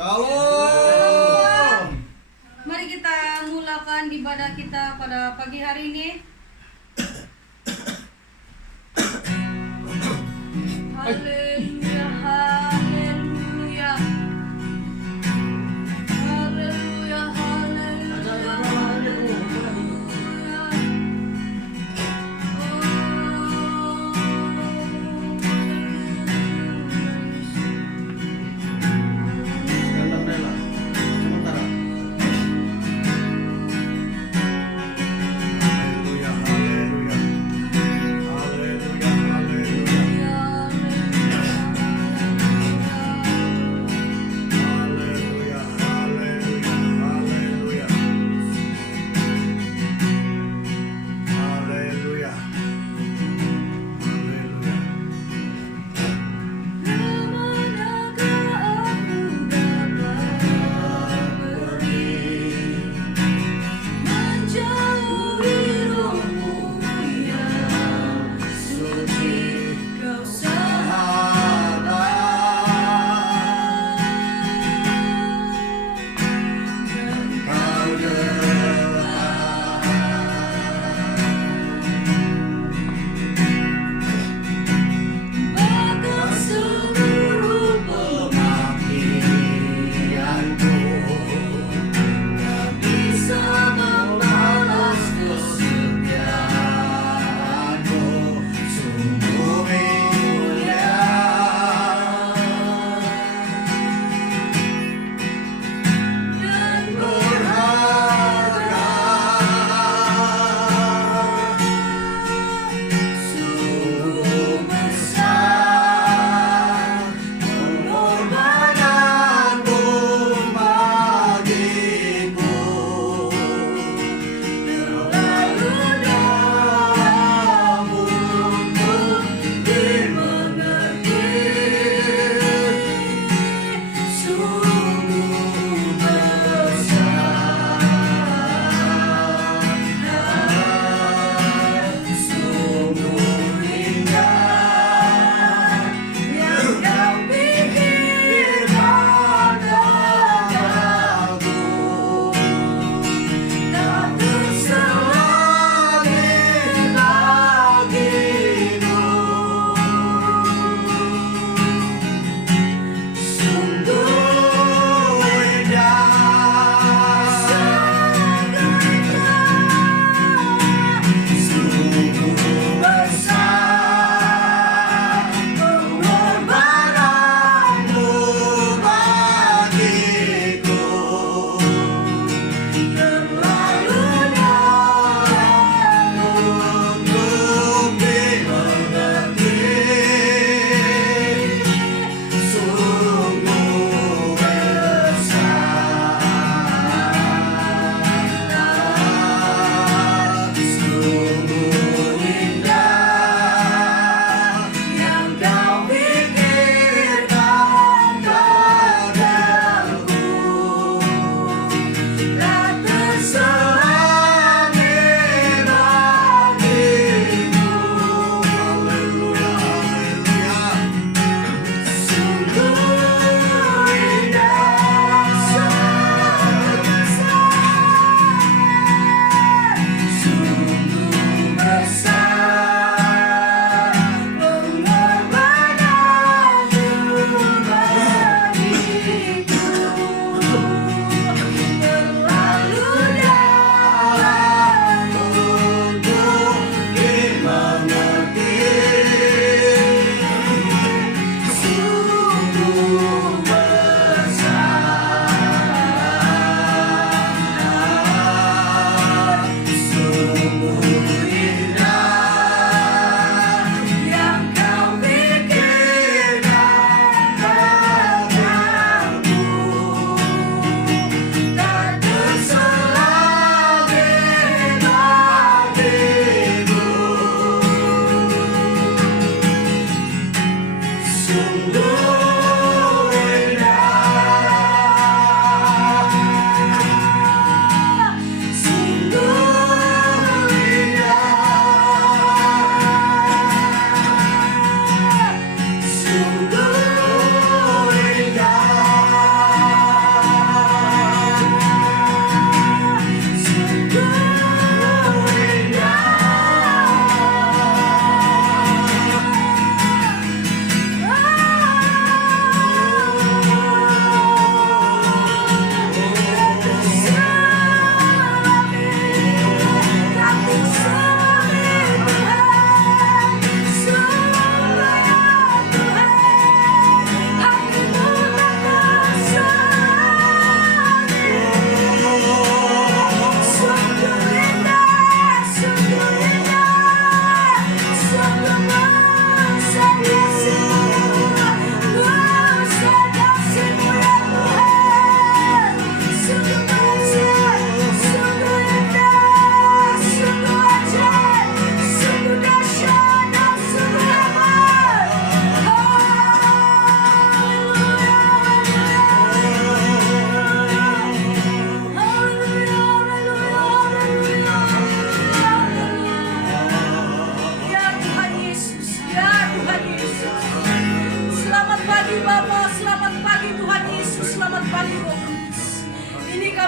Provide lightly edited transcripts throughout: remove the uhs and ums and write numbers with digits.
Shalom. Mari kita mulakan ibadah kita pada pagi hari ini. Haleluya, haleluya. Haleluya, haleluya. Sebentar Nela. Sementara. Haleluya, haleluya. Haleluya, haleluya.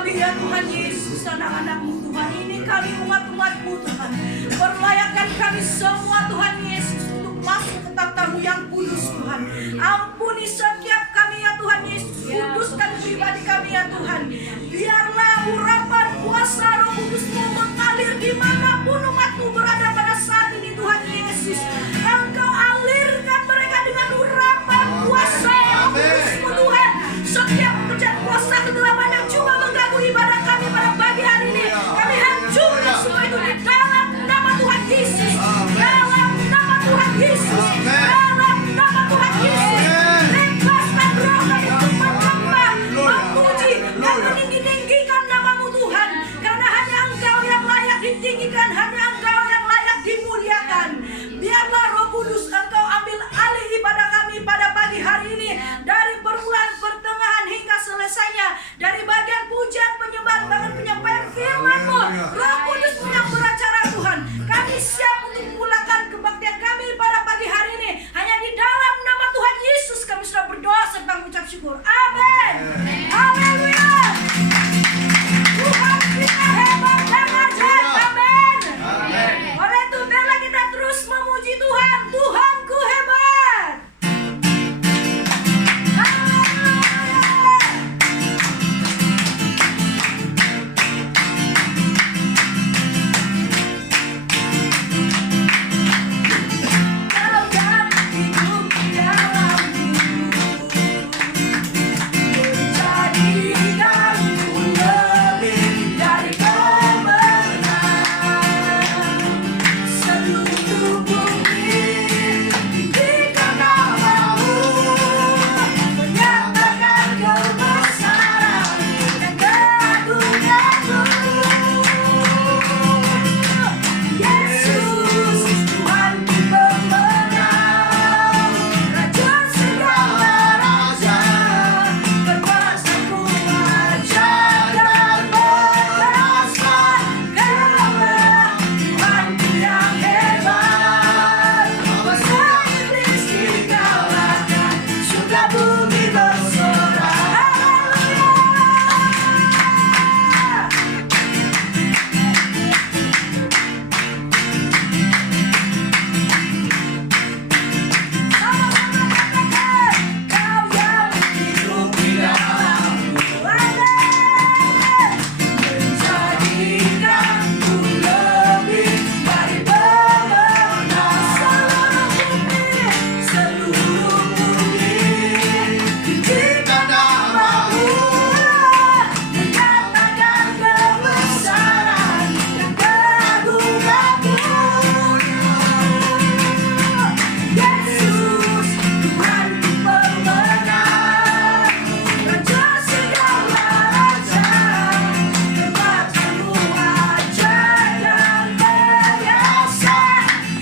kami ya Tuhan Yesus, anak-anak-Mu Tuhan. Ini kami umat-umat-Mu Tuhan. Perlayakan kami semua Tuhan Yesus untuk masuk ke tamu yang kudus Tuhan. Ampuni setiap kami ya Tuhan Yesus. Kuduskan pribadi kami ya Tuhan. Biarlah urapan kuasa Roh Kudus-Mu mengalir dimanapun umat-Mu berada pada saat ini Tuhan Yesus. Engkau alirkan mereka dengan urapan kuasa Roh Kudus-Mu Tuhan. Setiap pekerjaan kuasa kegelapan yang cuma mengganggu ibadah kami pada pagi hari ini, kami hancurkan semua itu di dalam nama Tuhan Yesus. Dalam nama Tuhan Yesus. Dalam nama Tuhan Yesus. Lepaskan roh kami untuk menyembah, memuji, dan meninggi-tinggikan nama-Mu Tuhan. Karena hanya Engkau yang layak ditinggikan, hanya Engkau yang layak dimuliakan. Biarlah Roh Kudus Engkau ambil alih ibadah kami pada pagi hari ini, dari permulaan, pertengahan hingga selesainya, dari bagian pujian, penyembahan, bahkan penyampaian firman-Mu. Roh Kudus-Mu yang beracara Tuhan, kami siap untuk memulakan kebaktian kami pada pagi hari ini. Hanya di dalam nama Tuhan Yesus kami sudah berdoa serta mengucap syukur. Amin. Haleluya. Tuhan kita hebat dan ajaib. Amin. Oleh itu biarlah kita terus memuji Tuhan. Tuhanku hebat. Haleluya. Kau yang hidup di dalamku, menjadikanku lebih dari pemenang. Seluruh bumi tinggikan nama-Mu, menyatakan kebesaran dan keagungan-Mu. Yesus, Tuhanku pemenang, Raja segala raja, berkuasa kuasa dan perkasa. Kaulah Tuhanku yang hebat, kuasa iblis dikalahkan, surga bumi bersorak. Sama-sama katakan, Kau yang hidup di dalamku, menjadikanku lebih dari pemenang. Seluruh bumi tinggikan nama-Mu, menyatakan kebesaran dan keagungan-Mu. Yesus, Tuhanku pemenang, Raja segala raja, kekuasamu ajaib dan perkasa.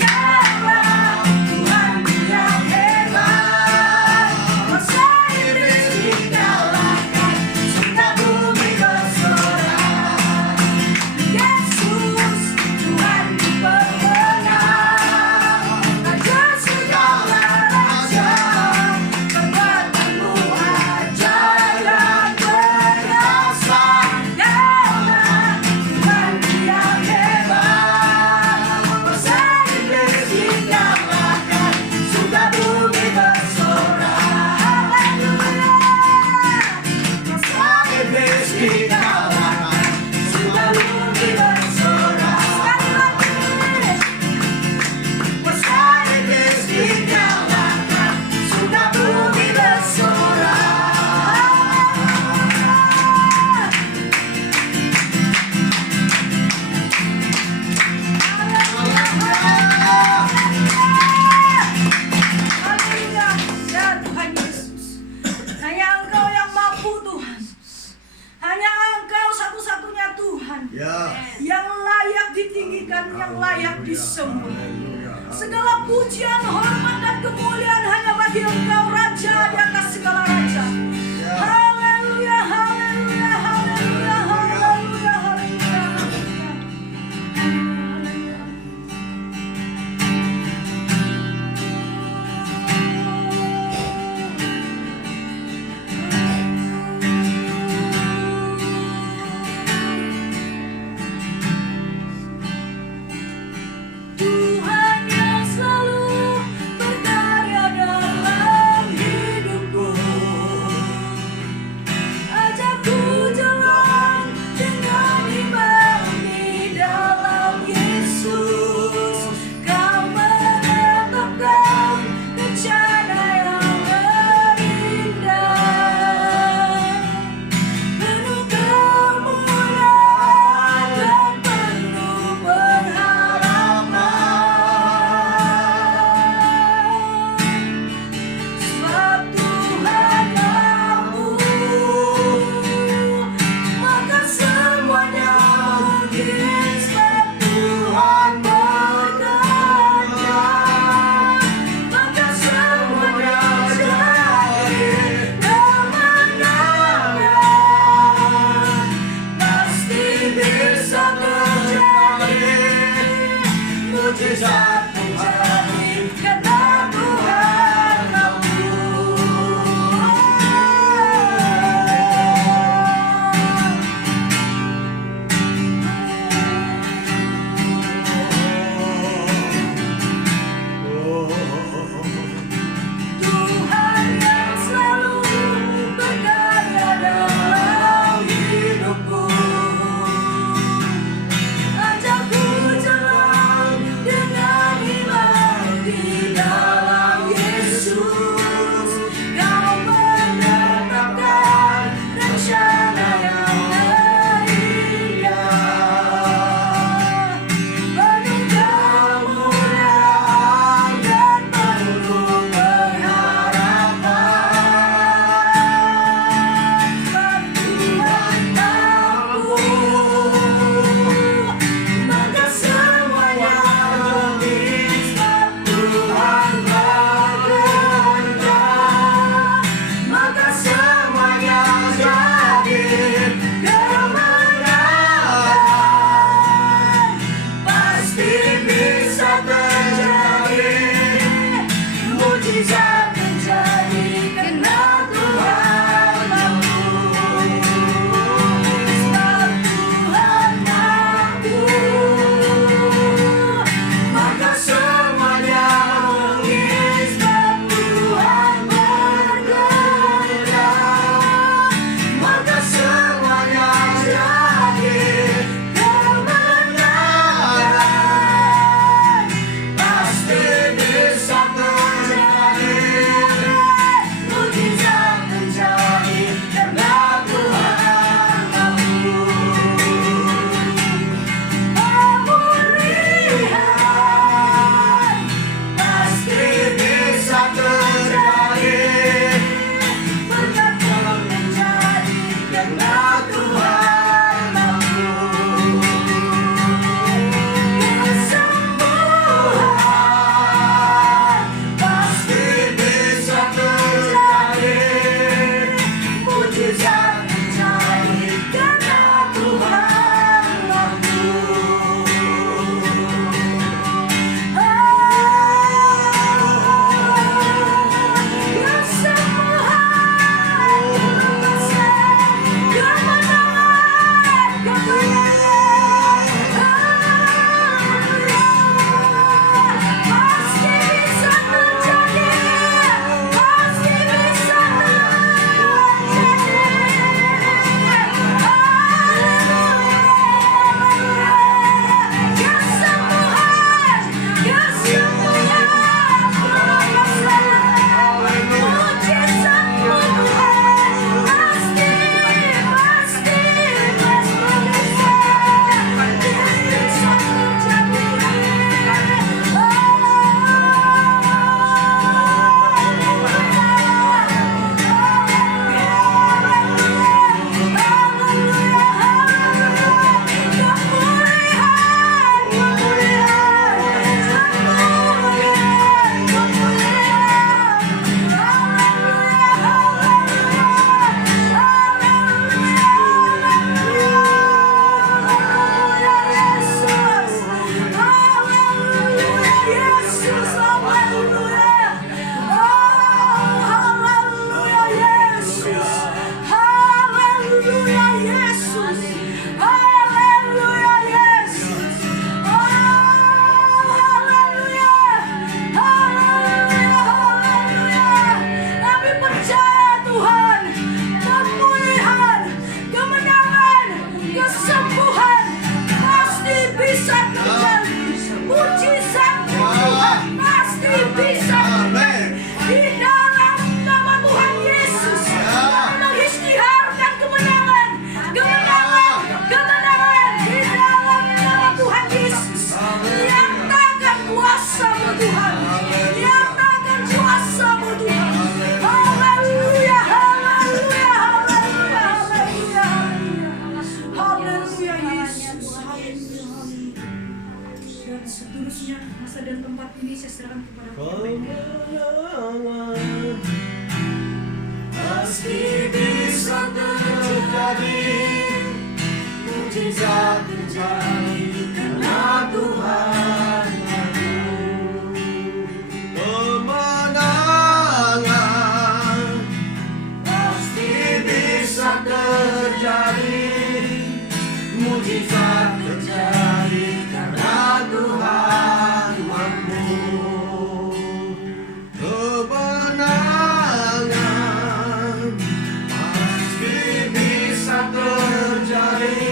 Kaulah Tuhanku yang hebat, kuasa iblis dikalahkan, surga bumi bersorak. Yesus, Tuhanku pemenang, Raja segala raja, kekuatanmu ajaib dan perkasa. Kaulah Tuhanku yang hebat, kuasa iblis dikalahkan, surga bumi bersorak. Haleluya. Kuasa iblis dikalahkan, surga bumi bersorak. Sekali lagi. Kuasa iblis dikalahkan, surga bumi bersorak. Haleluya. Ya Tuhan Yesus, hanya Engkau yang mampu Tuhan. Hanya Engkau satu-satunya Tuhan yang layak ditinggikan, yang layak disembah. Segala pujian, hormat, dan kemuliaan hanya bagi Engkau, Raja di atas segala raja. Haleluya, haleluya, haleluya, haleluya, haleluya, haleluya. terjadi, mujizat terjadi karena Tuhan aku. Kemenangan pasti bisa terjadi, mujizat terjadi karena Tuhan mampu. Kemenangan pasti bisa terjadi,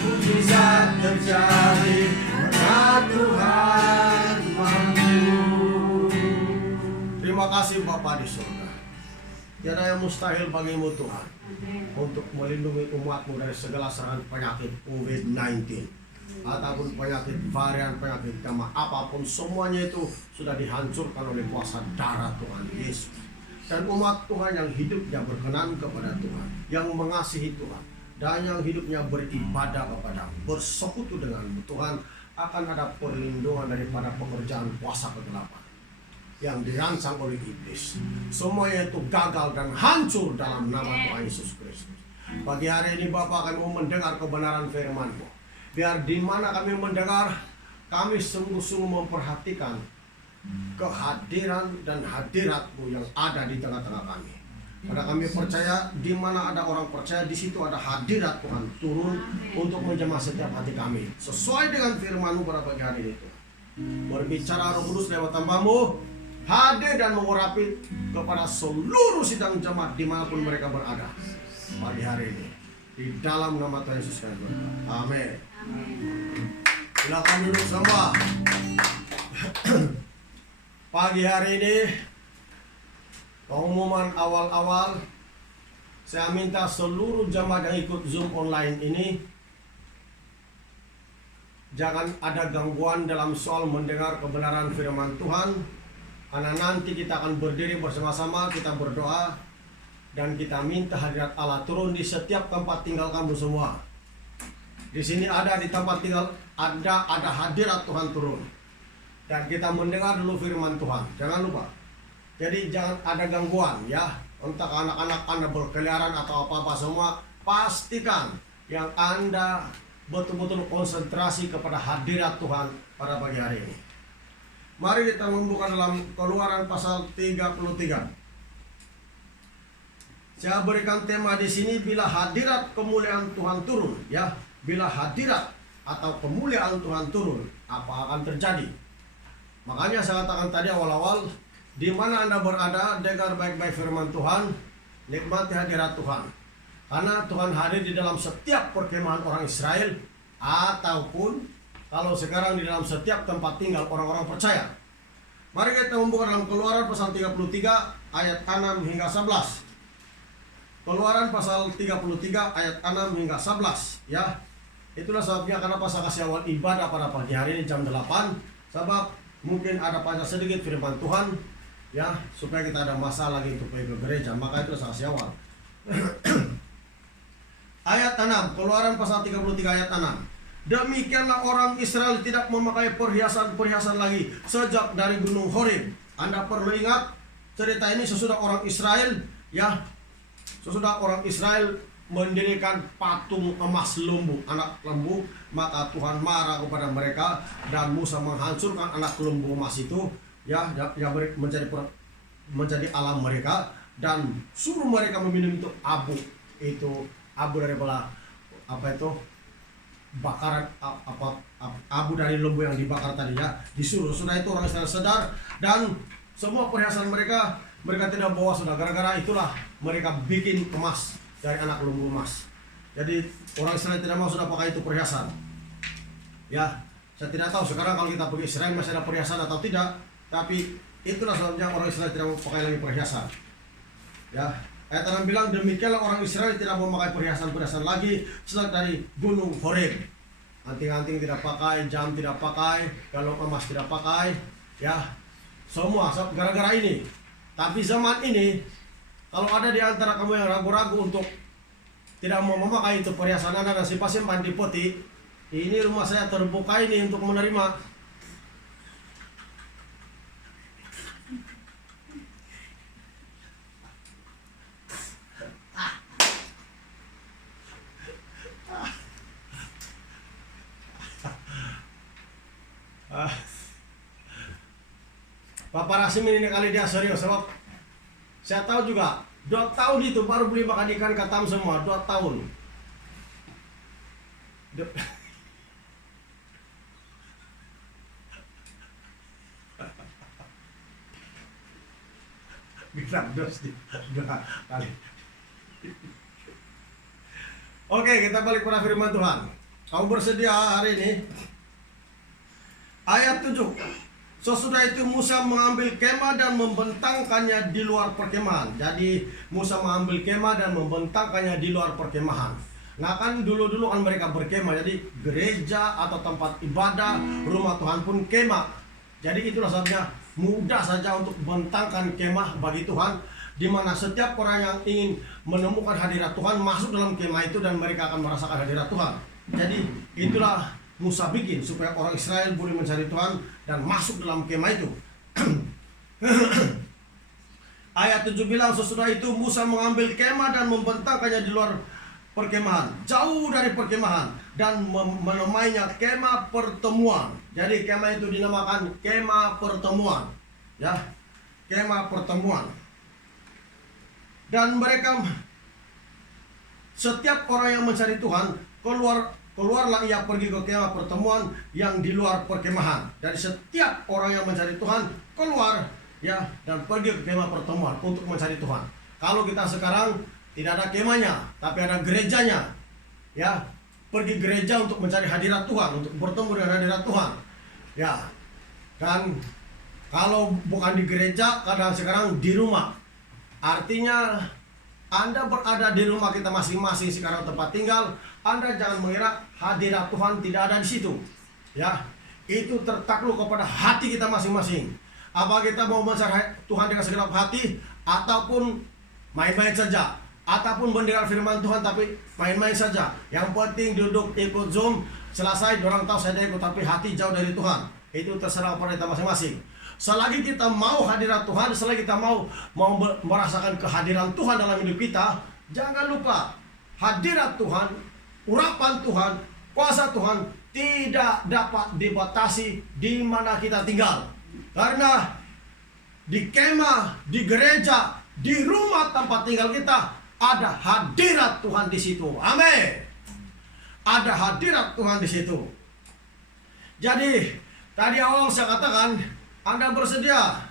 mujizat terjadi karena Tuhan mampu. Terima kasih Bapa di surga. Tiada yang mustahil bagimu Tuhan untuk melindungi umatmu dari segala serangan penyakit COVID-19 ataupun penyakit varian penyakit gamma apapun, semuanya itu sudah dihancurkan oleh kuasa darah Tuhan Yesus. Dan umat Tuhan yang hidupnya berkenan kepada Tuhan, yang mengasihi Tuhan, dan yang hidupnya beribadah kepada bersekutu dengan Tuhan, akan ada perlindungan daripada pekerjaan kuasa kegelapan yang dirancang oleh iblis. Semuanya itu gagal dan hancur dalam nama Tuhan Yesus Kristus. Pagi hari ini Bapak, kami mau mendengar kebenaran firman-Mu. Biar di mana kami mendengar, kami sungguh-sungguh memperhatikan kehadiran dan hadirat-Mu yang ada di tengah-tengah kami. Karena kami percaya di mana ada orang percaya, di situ ada hadirat Tuhan turun untuk menjamah setiap hati kami. Sesuai dengan firman-Mu pada pagi hari ini Tuhan. Berbicara Roh Kudus lewat hamba-Mu, hadir dan mengurapi kepada seluruh sidang jemaat dimanapun mereka berada pagi hari ini. Di dalam nama Tuhan Yesus kami berdoa. Amin. Silakan duduk semua. Pagi hari ini pengumuman awal-awal, saya minta seluruh jemaat yang ikut Zoom online ini jangan ada gangguan dalam soal mendengar kebenaran firman Tuhan. Karena nanti kita akan berdiri bersama-sama, kita berdoa dan kita minta hadirat Allah turun di setiap tempat tinggal kamu semua. Di sini ada di tempat tinggal ada hadirat Tuhan turun. Dan kita mendengar dulu firman Tuhan. Jangan lupa. Jadi jangan ada gangguan ya. Entah anak-anak Anda berkeliaran atau apa-apa semua, pastikan yang Anda betul-betul konsentrasi kepada hadirat Tuhan pada pagi hari ini. Mari kita membuka dalam Keluaran pasal 33. Saya berikan tema di sini, bila hadirat kemuliaan Tuhan turun, ya. Bila hadirat atau kemuliaan Tuhan turun, apa akan terjadi? Makanya saya katakan tadi awal-awal, di mana Anda berada, dengar baik-baik firman Tuhan, nikmati hadirat Tuhan. Karena Tuhan hadir di dalam setiap perkemahan orang Israel, ataupun kalau sekarang di dalam setiap tempat tinggal orang-orang percaya. Mari kita membuka dalam Keluaran pasal 33 ayat 6 hingga 11. Keluaran pasal 33 ayat 6 hingga 11 ya. Itulah sebabnya kenapa saya kasih awal ibadah pada pagi hari ini jam 8. Sebab mungkin ada banyak sedikit firman Tuhan ya, supaya kita ada masa lagi untuk pergi ke gereja. Maka itu saya kasih awal. Ayat 6, Keluaran pasal 33 ayat 6. Demikianlah orang Israel tidak memakai perhiasan-perhiasan lagi sejak dari Gunung Horeb. Anda perlu ingat cerita ini sesudah orang Israel ya, sesudah orang Israel mendirikan patung emas lembu, anak lembu, maka Tuhan marah kepada mereka dan Musa menghancurkan anak lembu emas itu ya, yang menjadi alam mereka, dan suruh mereka meminum itu abu daripada apa itu bakaran abu dari lembu yang dibakar tadi ya, disuruh. Sudah itu orang Israel sadar dan semua perhiasan mereka tidak bawa sudah, gara-gara itulah mereka bikin emas dari anak lembu emas. Jadi orang Israel tidak mau sudah pakai itu perhiasan ya. Saya tidak tahu sekarang kalau kita pergi Israel masih ada perhiasan atau tidak, tapi itulah sebabnya orang Israel tidak mau pakai lagi perhiasan ya. Ayat 6 bilang, demikianlah orang Israel tidak mau memakai perhiasan-perhiasan lagi sejak dari Gunung Horeb. Anting-anting tidak pakai, jam tidak pakai, galon emas tidak pakai, ya. Semua gara-gara ini. Tapi zaman ini, kalau ada di antara kamu yang ragu-ragu untuk tidak mau memakai itu perhiasan Anda dan simpan di peti, ini rumah saya terbuka ini untuk menerima. Paparasim ini kali dia serius sebab saya tahu juga 2 tahun itu baru beli makan ikan katam semua 2 tahun. Bilang dos di 2 kali. Oke, kita balik pada firman Tuhan. Kamu bersedia hari ini? Ayat 7. Sesudah itu Musa mengambil kemah dan membentangkannya di luar perkemahan. Jadi Musa mengambil kemah dan membentangkannya di luar perkemahan. Nah kan dulu-dulu kan mereka berkemah. Jadi gereja atau tempat ibadah, rumah Tuhan pun kemah. Jadi itulah sebabnya mudah saja untuk membentangkan kemah bagi Tuhan, di mana setiap orang yang ingin menemukan hadirat Tuhan masuk dalam kemah itu dan mereka akan merasakan hadirat Tuhan. Jadi itulah Musa bikin supaya orang Israel boleh mencari Tuhan dan masuk dalam kemah itu. Ayat 7 bilang, sesudah itu Musa mengambil kemah dan membentangkannya di luar perkemahan, jauh dari perkemahan, dan menamainya kemah pertemuan. Jadi kemah itu dinamakan kemah pertemuan, ya, kemah pertemuan. Dan mereka, setiap orang yang mencari Tuhan keluarlah ia pergi ke kemah pertemuan yang di luar perkemahan. Dari setiap orang yang mencari Tuhan keluar, ya, dan pergi ke kemah pertemuan untuk mencari Tuhan. Kalau kita sekarang tidak ada kemahnya, tapi ada gerejanya, ya, pergi gereja untuk mencari hadirat Tuhan, untuk bertemu dengan hadirat Tuhan, ya. Dan kalau bukan di gereja, kadang sekarang di rumah. Artinya Anda berada di rumah kita masing-masing sekarang tempat tinggal, Anda jangan mengira hadirat Tuhan tidak ada di situ. Ya, itu tertakluk kepada hati kita masing-masing. Apa kita mau mencari Tuhan dengan segenap hati, ataupun main-main saja, ataupun mendengar firman Tuhan tapi main-main saja. Yang penting duduk ikut Zoom, selesai orang tahu saya ikut tapi hati jauh dari Tuhan. Itu terserah pada kita masing-masing. Selagi kita mau hadirat Tuhan, selagi kita mau merasakan kehadiran Tuhan dalam hidup kita, jangan lupa hadirat Tuhan, urapan Tuhan, kuasa Tuhan tidak dapat dibatasi di mana kita tinggal. Karena di kemah, di gereja, di rumah tempat tinggal kita ada hadirat Tuhan di situ. Amin. Ada hadirat Tuhan di situ. Jadi tadi awal saya katakan, Anda bersedia.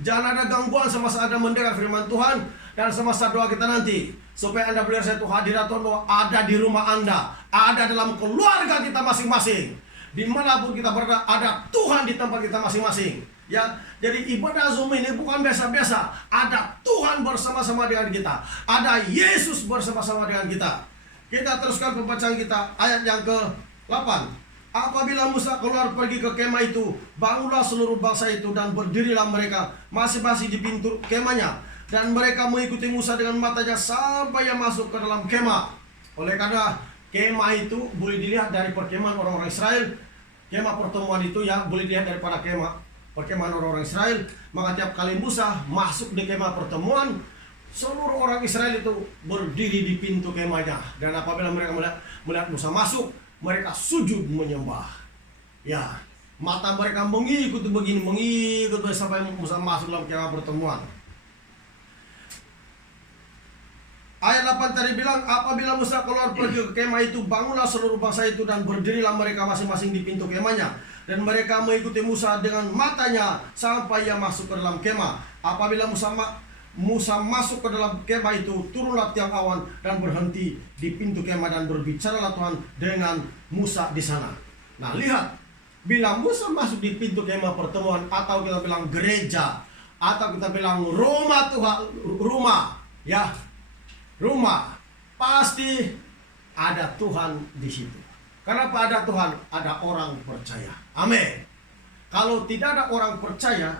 Jangan ada gangguan semasa Anda mendengar firman Tuhan dan semasa doa kita nanti. Supaya Anda belajar satu hadirat Tuhan ada di rumah Anda, ada dalam keluarga kita masing-masing. Dimanapun kita berada, ada Tuhan di tempat kita masing-masing. Ya, jadi ibadah Zoom ini bukan biasa-biasa. Ada Tuhan bersama-sama dengan kita. Ada Yesus bersama-sama dengan kita. Kita teruskan pembacaan kita ayat yang ke-8. Apabila Musa keluar pergi ke kemah itu, bangunlah seluruh bangsa itu dan berdirilah mereka masing-masing di pintu kemahnya. Dan mereka mengikuti Musa dengan matanya sampai ia masuk ke dalam kemah. Oleh karena kemah itu boleh dilihat dari perkemahan orang-orang Israel. Kemah pertemuan itu ya boleh dilihat daripada perkemahan orang-orang Israel. Maka tiap kali Musa masuk di kemah pertemuan, seluruh orang Israel itu berdiri di pintu kemahnya. Dan apabila mereka melihat Musa masuk, mereka sujud menyembah. Ya, mata mereka mengikut begini, mengikut sampai Musa masuk dalam kemah pertemuan. Ayat 8 tadi bilang, apabila Musa keluar pergi ke kemah itu, bangunlah seluruh bangsa itu dan berdirilah mereka masing-masing di pintu kemahnya. Dan mereka mengikuti Musa dengan matanya sampai ia masuk ke dalam kemah. Apabila Musa masuk ke dalam kemah itu, turunlah tiang awan dan berhenti di pintu kemah dan berbicaralah Tuhan dengan Musa di sana. Nah, lihat, bila Musa masuk di pintu kemah pertemuan, atau kita bilang gereja, atau kita bilang rumah Tuhan, rumah, pasti ada Tuhan di situ. Kenapa ada Tuhan? Ada orang percaya. Amin. Kalau tidak ada orang percaya,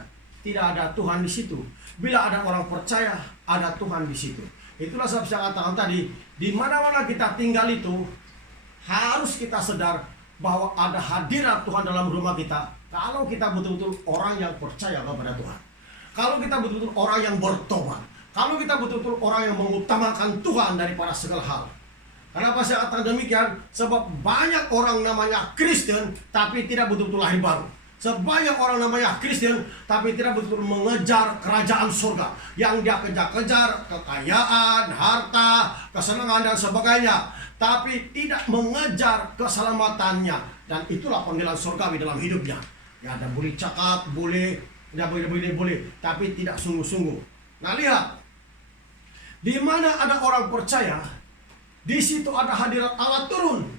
tidak ada Tuhan di situ. Bila ada orang percaya, ada Tuhan di situ. Itulah sebab saya katakan tadi, di mana-mana kita tinggal itu, harus kita sadar bahwa ada hadirat Tuhan dalam rumah kita. Kalau kita betul-betul orang yang percaya kepada Tuhan. Kalau kita betul-betul orang yang bertobat. Kalau kita betul-betul orang yang mengutamakan Tuhan daripada segala hal. Kenapa saya katakan demikian? Sebab banyak orang namanya Kristen, tapi tidak betul-betul lahir baru. Sebanyak orang namanya Kristen, tapi tidak betul mengejar kerajaan surga. Yang dia kejar-kejar kekayaan, harta, kesenangan dan sebagainya, tapi tidak mengejar keselamatannya. Dan itulah panggilan surgawi dalam hidupnya. Ya, ada boleh cakap, boleh, tapi tidak sungguh-sungguh. Nah, lihat, di mana ada orang percaya, di situ ada hadirat Allah turun.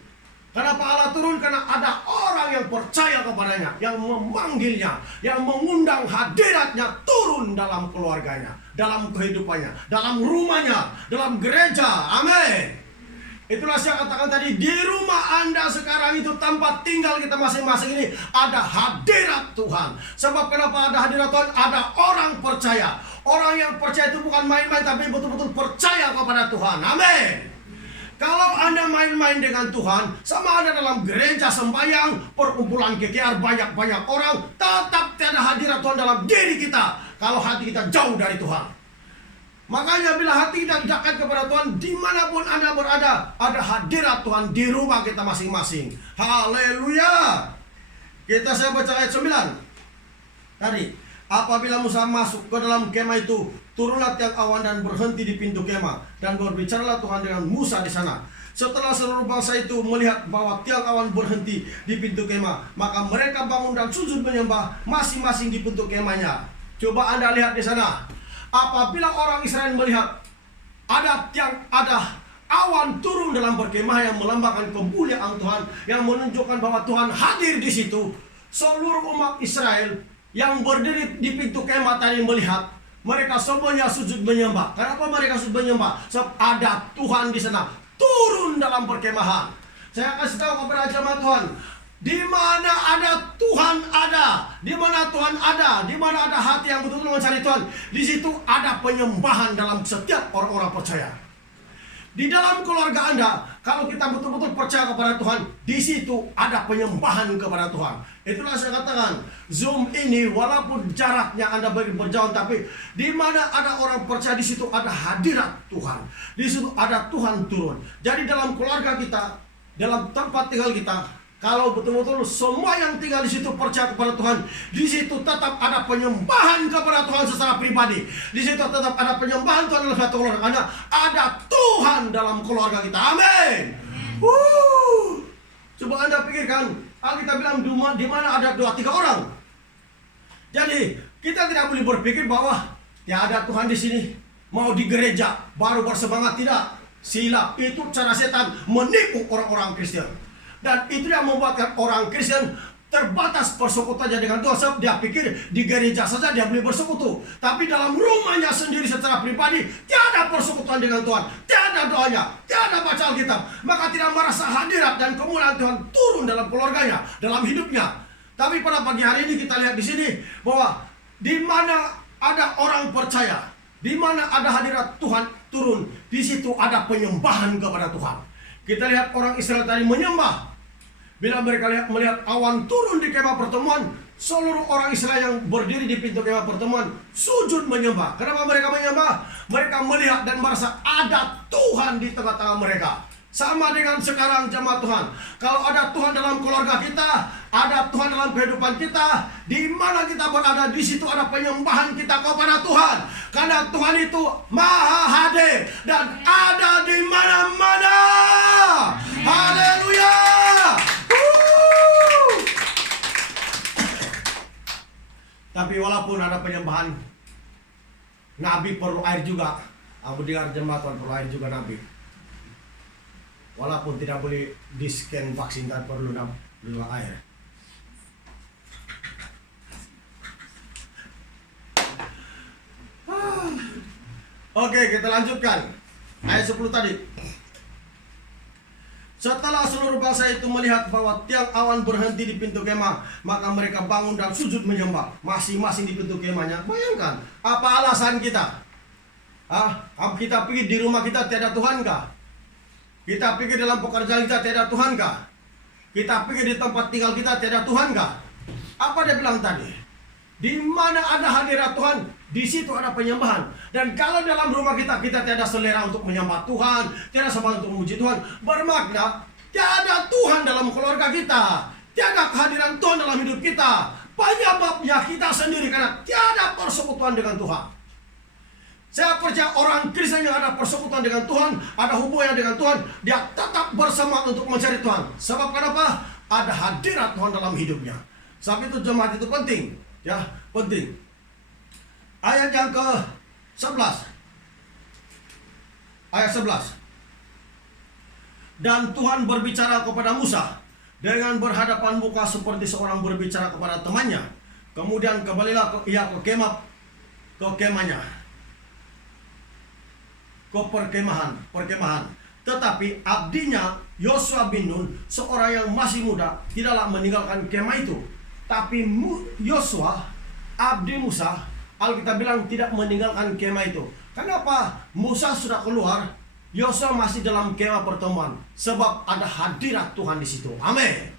Kenapa Allah turun? Karena ada orang yang percaya kepadanya, yang memanggilnya, yang mengundang hadiratnya turun dalam keluarganya, dalam kehidupannya, dalam rumahnya, dalam gereja. Amin. Itulah saya katakan tadi, di rumah Anda sekarang itu, tempat tinggal kita masing-masing ini, ada hadirat Tuhan. Sebab kenapa ada hadirat Tuhan? Ada orang percaya. Orang yang percaya itu bukan main-main, tapi betul-betul percaya kepada Tuhan. Amin. Kalau Anda main-main dengan Tuhan, sama ada dalam gereja sembahyang, perkumpulan KKR banyak-banyak orang, tetap tiada hadirat Tuhan dalam diri kita. Kalau hati kita jauh dari Tuhan. Makanya bila hati kita dekat kepada Tuhan, dimanapun Anda berada, ada hadirat Tuhan di rumah kita masing-masing. Haleluya. Saya baca ayat 9 tadi. Apabila Musa masuk ke dalam kemah itu, turunlah tiang awan dan berhenti di pintu kemah, dan berbicaralah Tuhan dengan Musa di sana. Setelah seluruh bangsa itu melihat bahwa tiang awan berhenti di pintu kemah, maka mereka bangun dan sujud menyembah masing-masing di pintu kemahnya. Coba Anda lihat di sana. Apabila orang Israel melihat ada awan turun dalam perkemahan yang melambangkan kemuliaan Tuhan, yang menunjukkan bahwa Tuhan hadir di situ, seluruh umat Israel yang berdiri di pintu kemah tadi melihat, mereka semuanya sujud menyembah. Kenapa mereka sujud menyembah? Sebab ada Tuhan di sana turun dalam perkemahan. Saya kasih tahu kepada jemaat Tuhan, di mana ada Tuhan ada, di mana Tuhan ada, di mana ada hati yang betul-betul mencari Tuhan, di situ ada penyembahan dalam setiap orang-orang percaya. Di dalam keluarga Anda, kalau kita betul-betul percaya kepada Tuhan, di situ ada penyembahan kepada Tuhan. Itulah saya katakan, Zoom ini walaupun jaraknya Anda berjauh, tapi di mana ada orang percaya, di situ ada hadirat Tuhan. Di situ ada Tuhan turun. Jadi dalam keluarga kita, dalam tempat tinggal kita, kalau betul-betul semua yang tinggal di situ percaya kepada Tuhan, di situ tetap ada penyembahan kepada Tuhan secara pribadi. Di situ tetap ada penyembahan Tuhan dalam satu keluarga. Karena ada Tuhan dalam keluarga kita. Amin. Coba Anda pikirkan, kita bilang di mana ada 2-3 orang. Jadi kita tidak boleh berpikir bahwa tiada Tuhan di sini. Mau di gereja baru bersemangat, tidak. Silap. Itu cara setan menipu orang-orang Kristen. Dan itu yang membuatkan orang Kristen terbatas persekutuannya dengan Tuhan. Sebab dia pikir di gereja saja dia boleh bersekutu, tapi dalam rumahnya sendiri secara pribadi tiada persekutuan dengan Tuhan, tiada doanya, tiada baca Alkitab, maka tidak merasa hadirat dan kemuliaan Tuhan turun dalam keluarganya, dalam hidupnya. Tapi pada pagi hari ini kita lihat di sini bahwa di mana ada orang percaya, di mana ada hadirat Tuhan turun, di situ ada penyembahan kepada Tuhan. Kita lihat orang Israel tadi menyembah. Bila mereka melihat awan turun di kemah pertemuan, seluruh orang Israel yang berdiri di pintu kemah pertemuan sujud menyembah. Kenapa mereka menyembah? Mereka melihat dan merasa ada Tuhan di tengah-tengah mereka. Sama dengan sekarang jemaat Tuhan. Kalau ada Tuhan dalam keluarga kita, ada Tuhan dalam kehidupan kita, di mana kita berada, di situ ada penyembahan kita kepada Tuhan. Karena Tuhan itu maha hadir dan ada di mana-mana. Haleluya. Tapi walaupun ada penyembahan, Nabi perlu air juga. Aku dengar jemaat Tuhan perlu air juga Nabi. Walaupun tidak boleh di-scan vaksin, dan perlu air. Oke, kita lanjutkan. Ayat 10 tadi. Setelah seluruh bangsa itu melihat bahwa tiang awan berhenti di pintu kemah, maka mereka bangun dan sujud menyembah masing-masing di pintu kemahnya. Bayangkan, apa alasan kita? Kita pikir di rumah kita tiada Tuhan kah? Kita pikir dalam pekerjaan kita tiada Tuhan kah? Kita pikir di tempat tinggal kita tiada Tuhan kah? Apa dia bilang tadi? Di mana ada hadirat Tuhan, di situ ada penyembahan. Dan kalau dalam rumah kita tiada selera untuk menyembah Tuhan, tiada semangat untuk memuji Tuhan, bermakna tiada Tuhan dalam keluarga kita, tiada kehadiran Tuhan dalam hidup kita. Penyebabnya kita sendiri karena tiada persekutuan dengan Tuhan. Saya percaya orang Kristen yang ada persekutuan dengan Tuhan, ada hubungan dengan Tuhan, dia tetap bersemangat untuk mencari Tuhan. Sebab kenapa? Ada hadirat Tuhan dalam hidupnya. Sebab itu jemaat itu penting, ya, penting. Ayat yang ke-11. Ayat 11. Dan Tuhan berbicara kepada Musa dengan berhadapan muka seperti seorang berbicara kepada temannya. Kemudian kembalilah ia ke kemahnya, ke perkemahan. Tetapi abdinya Yosua bin Nun, seorang yang masih muda, tidaklah meninggalkan kemah itu. Tapi Yosua, abdi Musa, Alkitab bilang tidak meninggalkan kemah itu. Kenapa? Musa sudah keluar, Yosua masih dalam kemah pertemuan, sebab ada hadirat Tuhan di situ. Amin.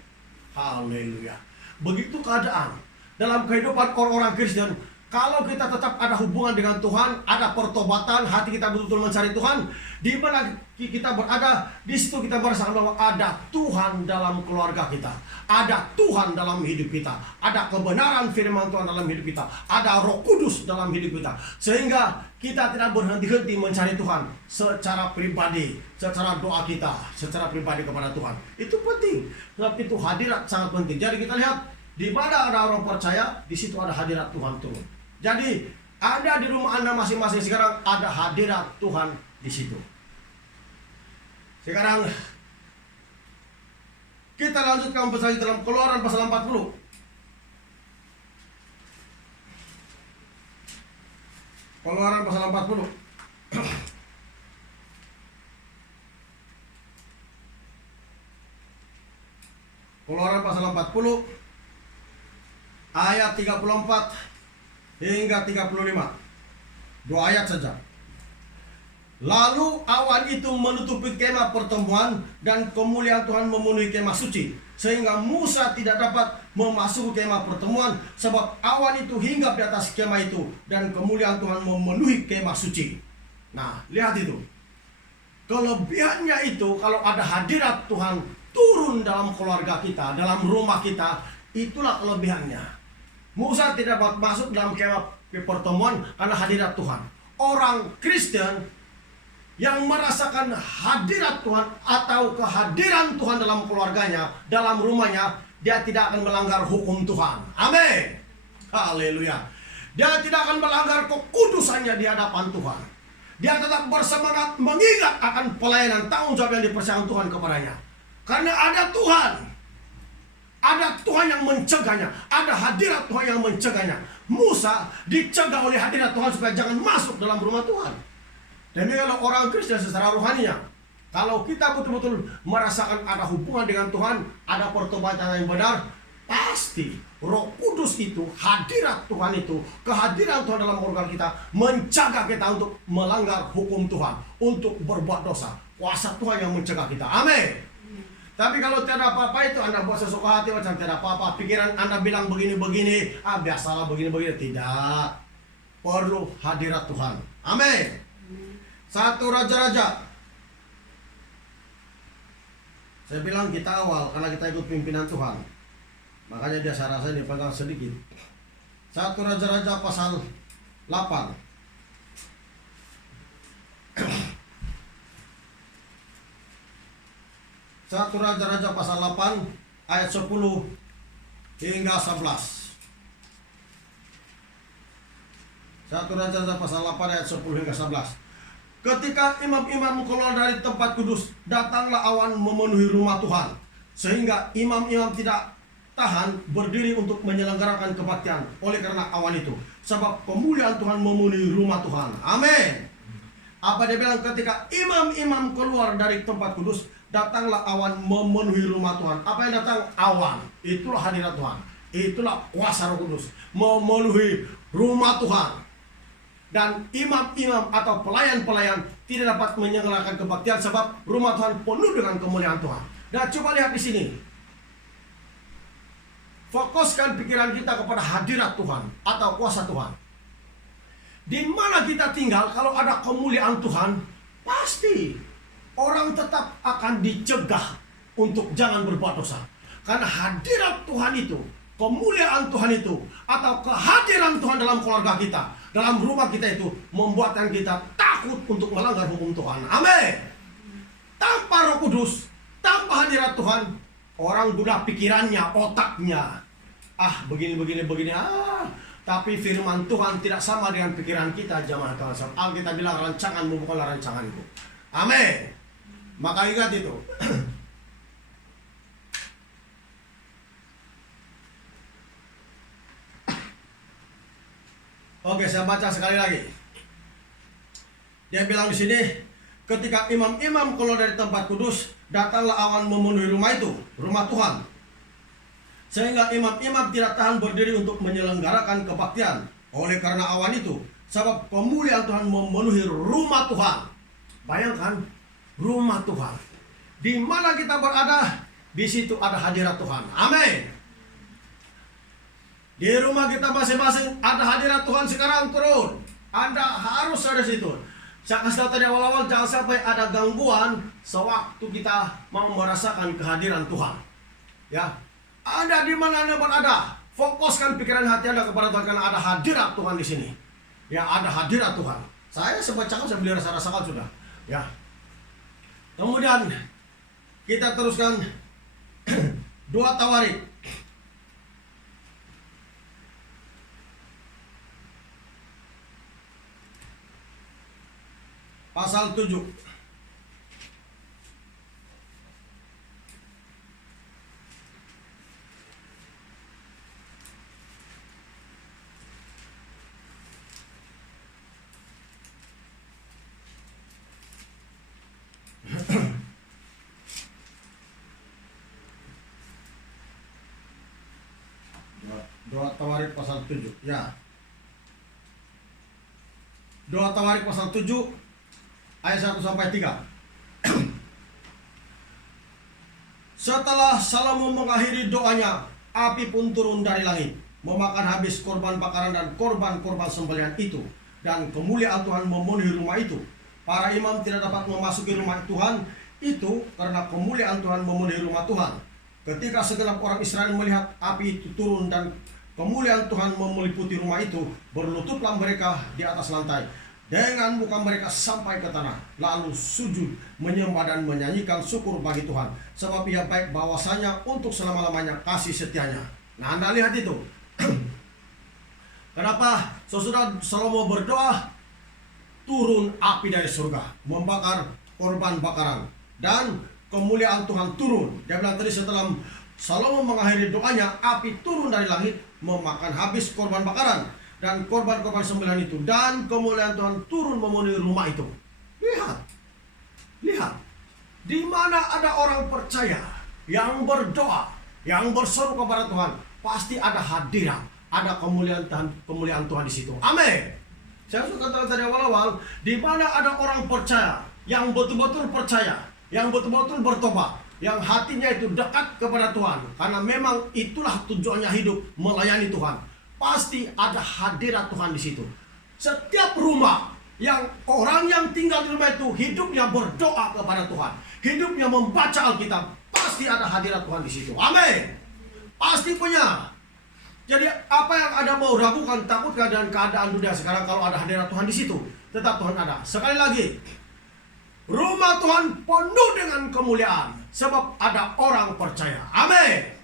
Haleluya. Begitu keadaan dalam kehidupan orang-orang Kristen. Kalau kita tetap ada hubungan dengan Tuhan, ada pertobatan, hati kita betul-betul mencari Tuhan, di mana kita berada, di situ kita merasakan bahwa ada Tuhan dalam keluarga kita, ada Tuhan dalam hidup kita, ada kebenaran firman Tuhan dalam hidup kita, ada Roh Kudus dalam hidup kita, sehingga kita tidak berhenti-henti mencari Tuhan secara pribadi, secara doa kita, secara pribadi kepada Tuhan. Itu penting, sebab itu hadirat sangat penting. Jadi kita lihat di mana ada orang percaya, di situ ada hadirat Tuhan turun. Jadi ada di rumah Anda masing-masing sekarang ada hadirat Tuhan di situ. Sekarang kita lanjutkan pasal dalam Keluaran pasal 40. Keluaran pasal 40. Keluaran pasal 40 ayat 34 hingga 35. 2 ayat saja. Lalu awan itu menutupi kemah pertemuan dan kemuliaan Tuhan memenuhi kemah suci, sehingga Musa tidak dapat memasuki kemah pertemuan sebab awan itu hinggap di atas kemah itu dan kemuliaan Tuhan memenuhi kemah suci. Nah, lihat itu. Kelebihannya itu kalau ada hadirat Tuhan turun dalam keluarga kita, dalam rumah kita, itulah kelebihannya. Musa tidak dapat masuk dalam kemah pertemuan karena hadirat Tuhan. Orang Kristen yang merasakan hadirat Tuhan atau kehadiran Tuhan dalam keluarganya, dalam rumahnya, dia tidak akan melanggar hukum Tuhan. Amin. Haleluya. Dia tidak akan melanggar kekudusannya di hadapan Tuhan. Dia tetap bersemangat mengingat akan pelayanan tanggung jawab yang dipercayakan Tuhan kepadanya. Karena ada Tuhan. Ada Tuhan yang mencegahnya. Ada hadirat Tuhan yang mencegahnya. Musa dicegah oleh hadirat Tuhan supaya jangan masuk dalam rumah Tuhan. Dan kalau orang Kristen secara rohaninya, kalau kita betul-betul merasakan ada hubungan dengan Tuhan, ada pertobatan yang benar, pasti Roh Kudus itu, hadirat Tuhan itu, kehadiran Tuhan dalam keluarga kita mencegah kita untuk melanggar hukum Tuhan, untuk berbuat dosa. Kuasa Tuhan yang mencegah kita. Amin. Tapi kalau tiada apa-apa itu Anda buat sesuka hati macam tiada apa-apa. Pikiran Anda bilang begini-begini, biasalah begini-begini. Tidak. Perlu hadirat Tuhan. Amin. 1 Raja-Raja. Saya bilang kita awal karena kita ikut pimpinan Tuhan. Makanya dia saya rasa dipegang sedikit. 1 Raja-Raja pasal 8. 1 Raja-Raja pasal 8 ayat 10 hingga 11. 1 Raja-Raja pasal 8 ayat 10 hingga 11. Ketika imam-imam keluar dari tempat kudus, datanglah awan memenuhi rumah Tuhan, sehingga imam-imam tidak tahan berdiri untuk menyelenggarakan kebaktian oleh karena awan itu, sebab kemuliaan Tuhan memenuhi rumah Tuhan. Amin. Apa dia bilang? Ketika imam-imam keluar dari tempat kudus, datanglah awan memenuhi rumah Tuhan. Apa yang datang? Awan. Itulah hadirat Tuhan. Itulah kuasa Roh Kudus memenuhi rumah Tuhan. Dan imam-imam atau pelayan-pelayan tidak dapat menyelenggarakan kebaktian sebab rumah Tuhan penuh dengan kemuliaan Tuhan. Dan coba lihat di sini. Fokuskan pikiran kita kepada hadirat Tuhan atau kuasa Tuhan. Di mana kita tinggal, kalau ada kemuliaan Tuhan, pasti orang tetap akan dicegah untuk jangan berbuat dosa. Karena hadirat Tuhan itu, kemuliaan Tuhan itu atau kehadiran Tuhan dalam keluarga kita, dalam rumah kita itu membuatkan kita takut untuk melanggar hukum Tuhan. Amin. Tanpa Roh Kudus, tanpa hadirat Tuhan, orang guna pikirannya, otaknya. Begini. Tapi firman Tuhan tidak sama dengan pikiran kita, jamaah Tuhan. Alkitab bilang rancanganmu bukanlah rancanganku. Amin. Maka ingat itu. Oke, saya baca sekali lagi. Dia bilang di sini, ketika imam-imam keluar dari tempat kudus, datanglah awan memenuhi rumah itu, rumah Tuhan. Sehingga imam-imam tidak tahan berdiri untuk menyelenggarakan kebaktian. Oleh karena awan itu, sebab kemuliaan Tuhan memenuhi rumah Tuhan. Bayangkan, rumah Tuhan. Di mana kita berada, di situ ada hadirat Tuhan. Amin. Di rumah kita masing-masing ada hadirat Tuhan sekarang turun. Anda harus ada situ. Saya kasih tahu tadi awal-awal, jangan sampai ada gangguan sewaktu kita mau merasakan kehadiran Tuhan. Ya, Anda di mana Anda berada, fokuskan pikiran hati Anda kepada Tuhan karena ada hadirat Tuhan di sini. Ya, ada hadirat Tuhan. Saya sebacakan saya beli rasa-rasakan sudah. Ya. Kemudian kita teruskan 2 Tawarik. Pasal 7. Dua Tawarik pasal 7. Ya. 2 Tawarik pasal 7 ayat 1 sampai 3. Setelah Salomo mengakhiri doanya, api pun turun dari langit, memakan habis korban bakaran dan korban-korban sembelihan itu, dan kemuliaan Tuhan memenuhi rumah itu. Para imam tidak dapat memasuki rumah Tuhan itu karena kemuliaan Tuhan memenuhi rumah Tuhan. Ketika segenap orang Israel melihat api itu turun dan kemuliaan Tuhan meliputi rumah itu, berlututlah mereka di atas lantai dengan muka mereka sampai ke tanah, lalu sujud, menyembah dan menyanyikan syukur bagi Tuhan, sebab Ia baik bahwasanya untuk selama-lamanya kasih setianya. Nah, Anda lihat itu. Kenapa sesudah Salomo berdoa, turun api dari surga, membakar korban bakaran, dan kemuliaan Tuhan turun. Dia bilang tadi setelah Salomo mengakhiri doanya, api turun dari langit, memakan habis korban bakaran dan korban-korban sembelihan itu, dan kemuliaan Tuhan turun memenuhi rumah itu. Lihat, di mana ada orang percaya yang berdoa, yang berseru kepada Tuhan, pasti ada hadirat, ada kemuliaan Tuhan di situ. Amin. Saya suka katakan tadi awal-awal, di mana ada orang percaya, yang betul-betul percaya, yang betul-betul bertobat, yang hatinya itu dekat kepada Tuhan, karena memang itulah tujuannya hidup, melayani Tuhan. Pasti ada hadirat Tuhan di situ. Setiap rumah yang orang yang tinggal di rumah itu hidupnya berdoa kepada Tuhan, hidupnya membaca Alkitab, pasti ada hadirat Tuhan di situ. Amin. Pasti punya. Jadi apa yang Anda mau ragukan, takut dengan keadaan dunia sekarang kalau ada hadirat Tuhan di situ? Tetap Tuhan ada. Sekali lagi, rumah Tuhan penuh dengan kemuliaan sebab ada orang percaya. Amin.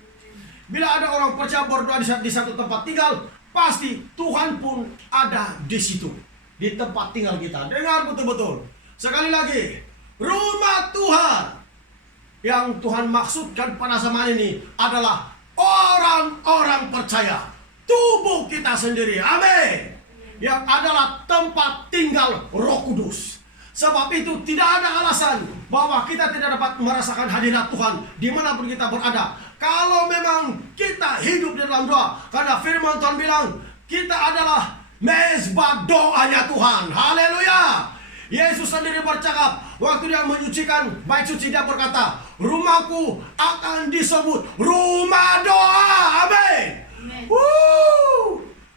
Bila ada orang percaya berdoa di satu tempat tinggal, pasti Tuhan pun ada di situ, di tempat tinggal kita. Dengar betul-betul. Sekali lagi, rumah Tuhan yang Tuhan maksudkan pada zaman ini adalah orang-orang percaya, tubuh kita sendiri. Amin. Yang adalah tempat tinggal Roh Kudus. Sebab itu tidak ada alasan bahwa kita tidak dapat merasakan hadirat Tuhan dimanapun kita berada. Kalau memang kita hidup di dalam doa, karena firman Tuhan bilang kita adalah mezbah doanya Tuhan. Haleluya. Yesus sendiri bercakap waktu Dia menyucikan bait suci, Dia berkata, rumahku akan disebut rumah doa. Amin.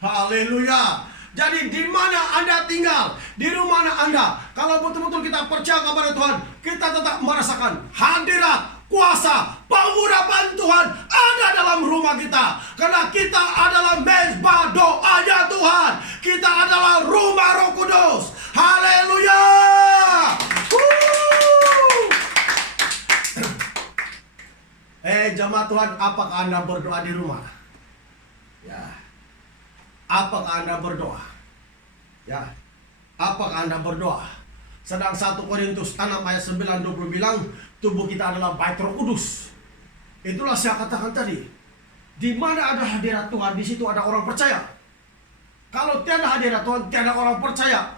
Haleluya. Jadi di mana Anda tinggal, di rumah Anda, kalau betul-betul kita percaya kepada Tuhan, kita tetap merasakan hadirat, kuasa, pengurapan Tuhan ada dalam rumah kita. Karena kita adalah mezbah doanya Tuhan. Kita adalah rumah Roh Kudus. Haleluya. Jemaat Tuhan, apakah Anda berdoa di rumah? Ya. Apakah Anda berdoa? Ya. Apakah Anda berdoa? Sedang 1 Korintus 6 ayat 9-20 bilang, tubuh kita adalah bait Roh Kudus. Itulah saya katakan tadi. Di mana ada hadirat Tuhan, di situ ada orang percaya. Kalau tiada hadirat Tuhan, tiada orang percaya.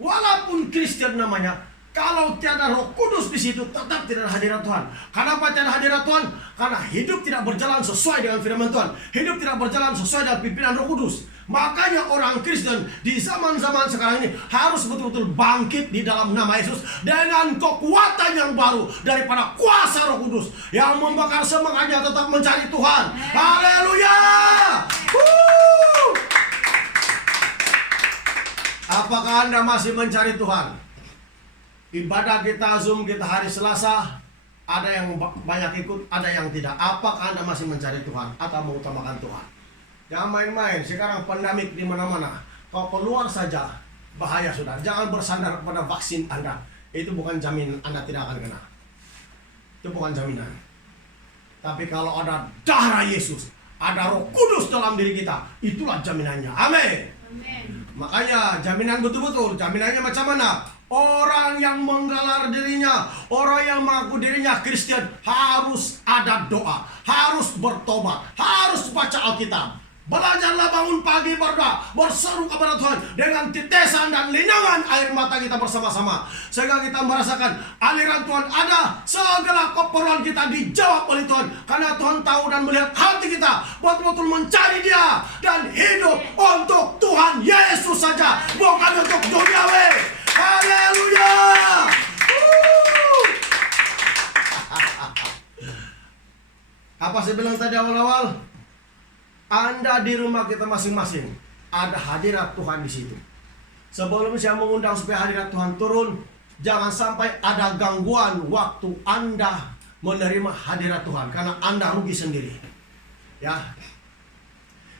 Walaupun Kristen namanya, kalau tiada Roh Kudus di situ, tetap tidak ada hadirat Tuhan. Kenapa tiada hadirat Tuhan? Karena hidup tidak berjalan sesuai dengan firman Tuhan. Hidup tidak berjalan sesuai dengan pimpinan Roh Kudus. Makanya orang Kristen di zaman-zaman sekarang ini harus betul-betul bangkit di dalam nama Yesus dengan kekuatan yang baru daripada kuasa Roh Kudus yang membakar semangatnya tetap mencari Tuhan. Haleluya! Apakah Anda masih mencari Tuhan? Ibadah kita Zoom kita hari Selasa, ada yang banyak ikut, ada yang tidak. Apakah Anda masih mencari Tuhan atau mengutamakan Tuhan? Jangan main-main, sekarang pandemik di mana-mana. Kalau keluar saja, bahaya sudah. Jangan bersandar pada vaksin Anda. Itu bukan jaminan Anda tidak akan kena. Itu bukan jaminan. Tapi kalau ada darah Yesus, ada Roh Kudus dalam diri kita, itulah jaminannya. Amin. Makanya jaminan betul-betul, jaminannya macam mana? Orang yang menggelar dirinya, orang yang mengaku dirinya Kristen harus ada doa, harus bertobat, harus baca Alkitab. Belajarlah bangun pagi berdoa, berseru kepada Tuhan dengan tetesan dan linangan air mata kita bersama-sama. Sehingga kita merasakan aliran Tuhan ada, segala keperluan kita dijawab oleh Tuhan. Karena Tuhan tahu dan melihat hati kita, betul-betul mencari Dia dan hidup untuk Tuhan Yesus saja, bukan untuk duniawi. Haleluya. Apa saya bilang tadi awal-awal? Anda di rumah kita masing-masing ada hadirat Tuhan di situ. Sebelum saya mengundang supaya hadirat Tuhan turun, jangan sampai ada gangguan waktu Anda menerima hadirat Tuhan, karena Anda rugi sendiri. Ya.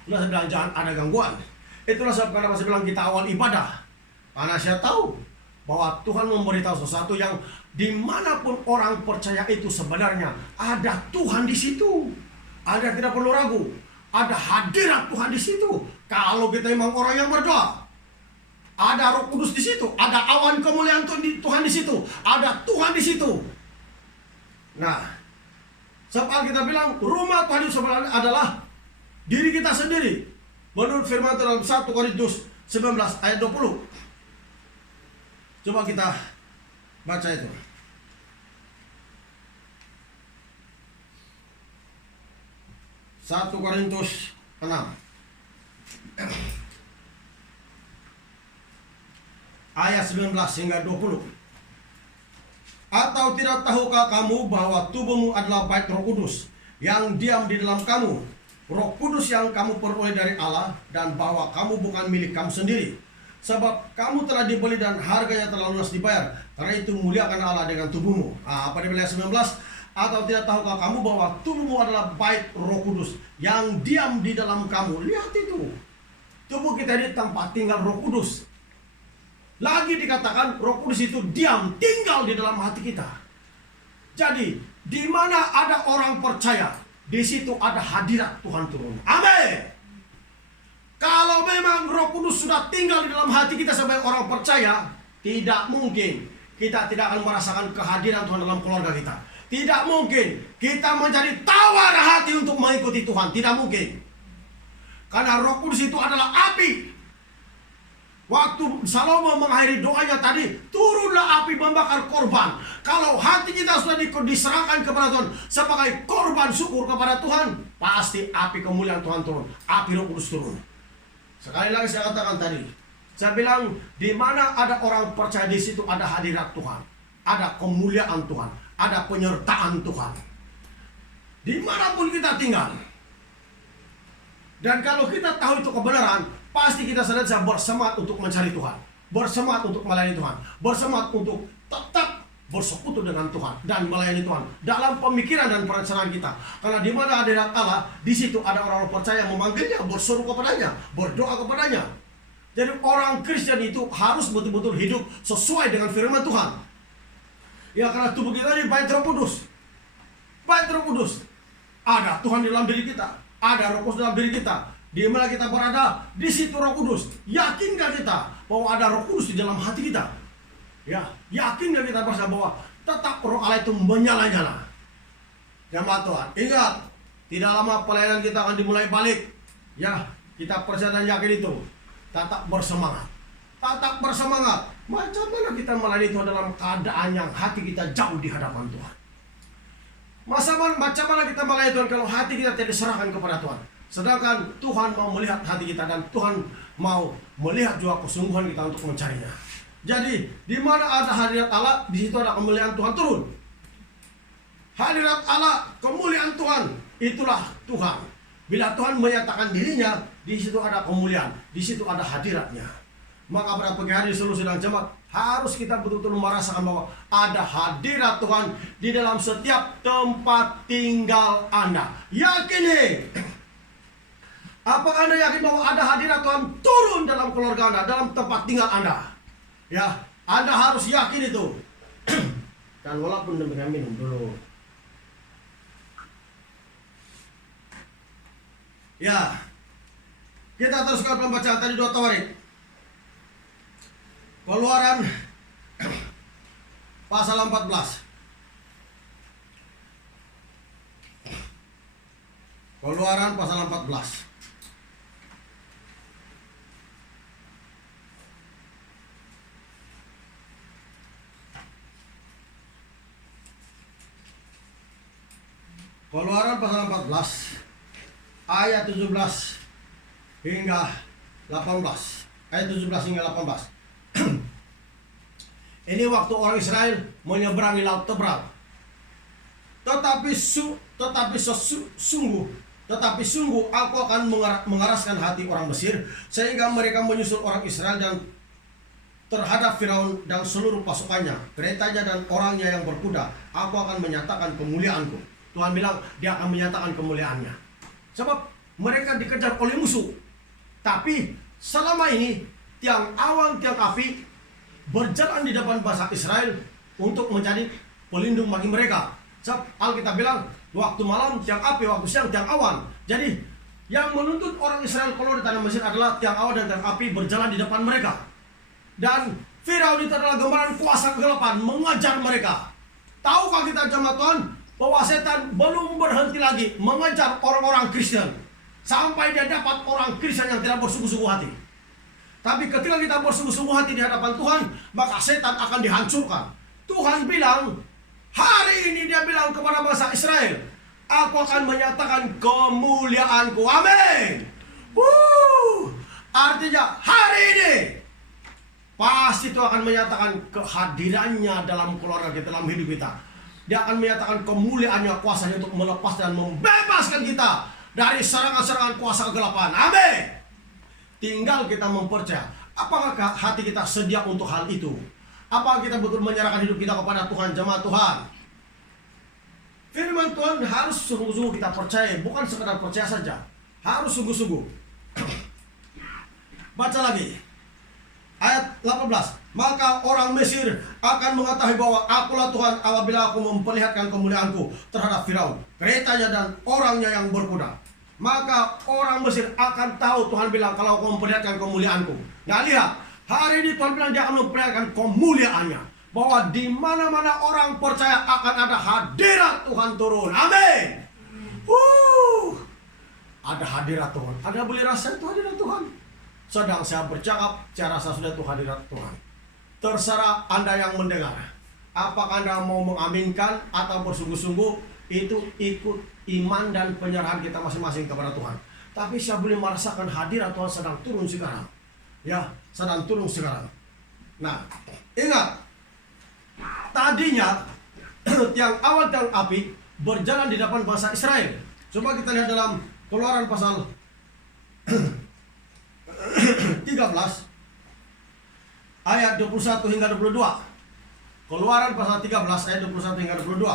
Itulah saya bilang jangan ada gangguan. Itulah sebab kenapa saya bilang kita awal ibadah. Karena saya tahu bahwa Tuhan memberitahu sesuatu yang dimanapun orang percaya itu sebenarnya ada Tuhan di situ. Anda tidak perlu ragu. Ada hadirat Tuhan di situ. Kalau kita memang orang yang berdoa, ada Roh Kudus di situ, ada awan kemuliaan Tuhan di situ, ada Tuhan di situ. Nah, sebab kita bilang rumah Tuhan itu sebenarnya adalah diri kita sendiri. Menurut firman Tuhan dalam 1 Korintus 19 ayat 20. Coba kita baca itu. 1 Korintus 6 ayat 19 hingga 20. Atau tidak tahukah kamu bahwa tubuhmu adalah bait Roh Kudus yang diam di dalam kamu, Roh Kudus yang kamu peroleh dari Allah, dan bahwa kamu bukan milik kamu sendiri, sebab kamu telah dibeli dan harganya telah lunas dibayar. Karena itu muliakan Allah dengan tubuhmu. Apa di ayat 19? Atau tidak tahukah kamu bahwa tubuhmu adalah bait Roh Kudus yang diam di dalam kamu? Lihat itu. Tubuh kita ini tempat tinggal Roh Kudus. Lagi dikatakan Roh Kudus itu diam, tinggal di dalam hati kita. Jadi, di mana ada orang percaya, di situ ada hadirat Tuhan turun. Amin. Kalau memang Roh Kudus sudah tinggal di dalam hati kita sebagai orang percaya, tidak mungkin kita tidak akan merasakan kehadiran Tuhan dalam keluarga kita. Tidak mungkin kita menjadi tawar hati untuk mengikuti Tuhan. Tidak mungkin. Karena Roh Kudus itu adalah api. Waktu Salomo mengakhiri doanya tadi, turunlah api membakar korban. Kalau hati kita sudah diserahkan kepada Tuhan sebagai korban syukur kepada Tuhan, pasti api kemuliaan Tuhan turun. Api Roh Kudus turun. Sekali lagi saya katakan tadi, saya bilang di mana ada orang percaya, di situ ada hadirat Tuhan, ada kemuliaan Tuhan, ada penyertaan Tuhan. Dimanapun kita tinggal, Dan kalau kita tahu itu kebenaran, pasti kita senantiasa bersemangat untuk mencari Tuhan, bersemangat untuk melayani Tuhan, bersemangat untuk tetap bersekutu dengan Tuhan dan melayani Tuhan dalam pemikiran dan perencanaan kita. Karena di mana hadirat Allah, di situ ada orang-orang percaya yang memanggilnya, berseru kepadanya, berdoa kepadanya. Jadi orang Kristen itu harus betul-betul hidup sesuai dengan firman Tuhan. Ya, karena tubuh kita ini bait Roh Kudus. Bait Roh Kudus. Ada Tuhan di dalam diri kita, ada Roh Kudus dalam diri kita. Di mana kita berada, di situ Roh Kudus. Yakinkah kita bahwa ada Roh Kudus di dalam hati kita? Ya, yakinkah kita merasa bahwa tetap Roh Allah itu menyala-nyala? Jemaat Tuhan, ingat, tidak lama pelayanan kita akan dimulai balik. Ya, kita percaya dan yakin itu. Tetap bersemangat. Tetap bersemangat. Macam mana kita melayani Tuhan dalam keadaan yang hati kita jauh di hadapan Tuhan? Macam mana kita melayani Tuhan kalau hati kita tidak diserahkan kepada Tuhan? Sedangkan Tuhan mau melihat hati kita dan Tuhan mau melihat juga kesungguhan kita untuk mencarinya. Jadi, di mana ada hadirat Allah, di situ ada kemuliaan Tuhan turun. Hadirat Allah, kemuliaan Tuhan, itulah Tuhan. Bila Tuhan menyatakan dirinya, di situ ada kemuliaan, di situ ada hadiratnya. Maka pada pagi hari seluruh sidang jemaat harus kita betul-betul merasakan bahwa ada hadirat Tuhan di dalam setiap tempat tinggal Anda. Yakini. Apakah Anda yakin bahwa ada hadirat Tuhan turun dalam keluarga Anda, dalam tempat tinggal Anda? Ya, Anda harus yakin itu. Dan walaupun demikian, minum dulu. Ya, kita teruskan pembacaan tadi 2 Tawarik. Keluaran pasal 14. Keluaran pasal 14. Keluaran pasal 14 ayat 17 hingga 18. Ayat 17 hingga 18. Ini waktu orang Israel menyeberangi laut Tebrat. Tetapi sungguh aku akan mengeraskan hati orang Mesir sehingga mereka menyusul orang Israel dan terhadap Firaun dan seluruh pasukannya, keretanya dan orangnya yang berkuda. Aku akan menyatakan kemuliaanku. Tuhan bilang dia akan menyatakan kemuliaannya. Sebab mereka dikejar oleh musuh. Tapi selama ini tiang awan, tiang api berjalan di depan bangsa Israel untuk menjadi pelindung bagi mereka. Sebab Alkitab bilang waktu malam tiang api, waktu siang tiang awan. Jadi yang menuntut orang Israel keluar di tanah Mesir adalah tiang awan dan tiang api berjalan di depan mereka. Dan Firaun itu adalah gambaran kuasa kegelapan mengejar mereka. Tahukah kita jemaat Tuhan bahwa setan belum berhenti lagi mengejar orang-orang Kristen sampai dia dapat orang Kristen yang tidak bersungguh-sungguh hati. Tapi ketika kita bersungguh-sungguh hati di hadapan Tuhan, maka setan akan dihancurkan. Tuhan bilang, hari ini dia bilang kepada bangsa Israel, aku akan menyatakan kemuliaanku. Amin. Artinya hari ini pasti Tuhan akan menyatakan kehadirannya dalam keluarga kita, dalam hidup kita. Dia akan menyatakan kemuliaannya, kuasanya untuk melepas dan membebaskan kita dari serangan-serangan kuasa kegelapan. Amin. Tinggal kita mempercaya. Apakah hati kita sedia untuk hal itu? Apakah kita betul menyerahkan hidup kita kepada Tuhan, jemaat Tuhan? Firman Tuhan harus sungguh-sungguh kita percaya, bukan sekedar percaya saja. Harus sungguh-sungguh. Baca lagi. Ayat 18. Maka orang Mesir akan mengetahui bahwa akulah Tuhan apabila aku memperlihatkan kemuliaanku terhadap Firaun, keretanya dan orangnya yang berkuda. Maka orang Mesir akan tahu, Tuhan bilang, kalau aku memperlihatkan kemuliaanku. Nah lihat, hari ini Tuhan bilang dia akan memperlihatkan kemuliaannya. Bahwa di mana-mana orang percaya akan ada hadirat Tuhan turun. Amin. Ada hadirat Tuhan. Anda boleh rasa itu hadirat Tuhan. Sedang saya bercakap, saya rasa sudah itu hadirat Tuhan. Terserah Anda yang mendengar. Apakah Anda mau mengaminkan atau bersungguh-sungguh, itu ikut iman dan penyerahan kita masing-masing kepada Tuhan. Tapi saya boleh merasakan hadirat Tuhan sedang turun sekarang. Ya, sedang turun sekarang. Nah, ingat, tadinya tiang awan dan api berjalan di depan bangsa Israel. Coba kita lihat dalam Keluaran pasal 13 ayat 21 hingga 22. Keluaran pasal 13 ayat 21 hingga 22.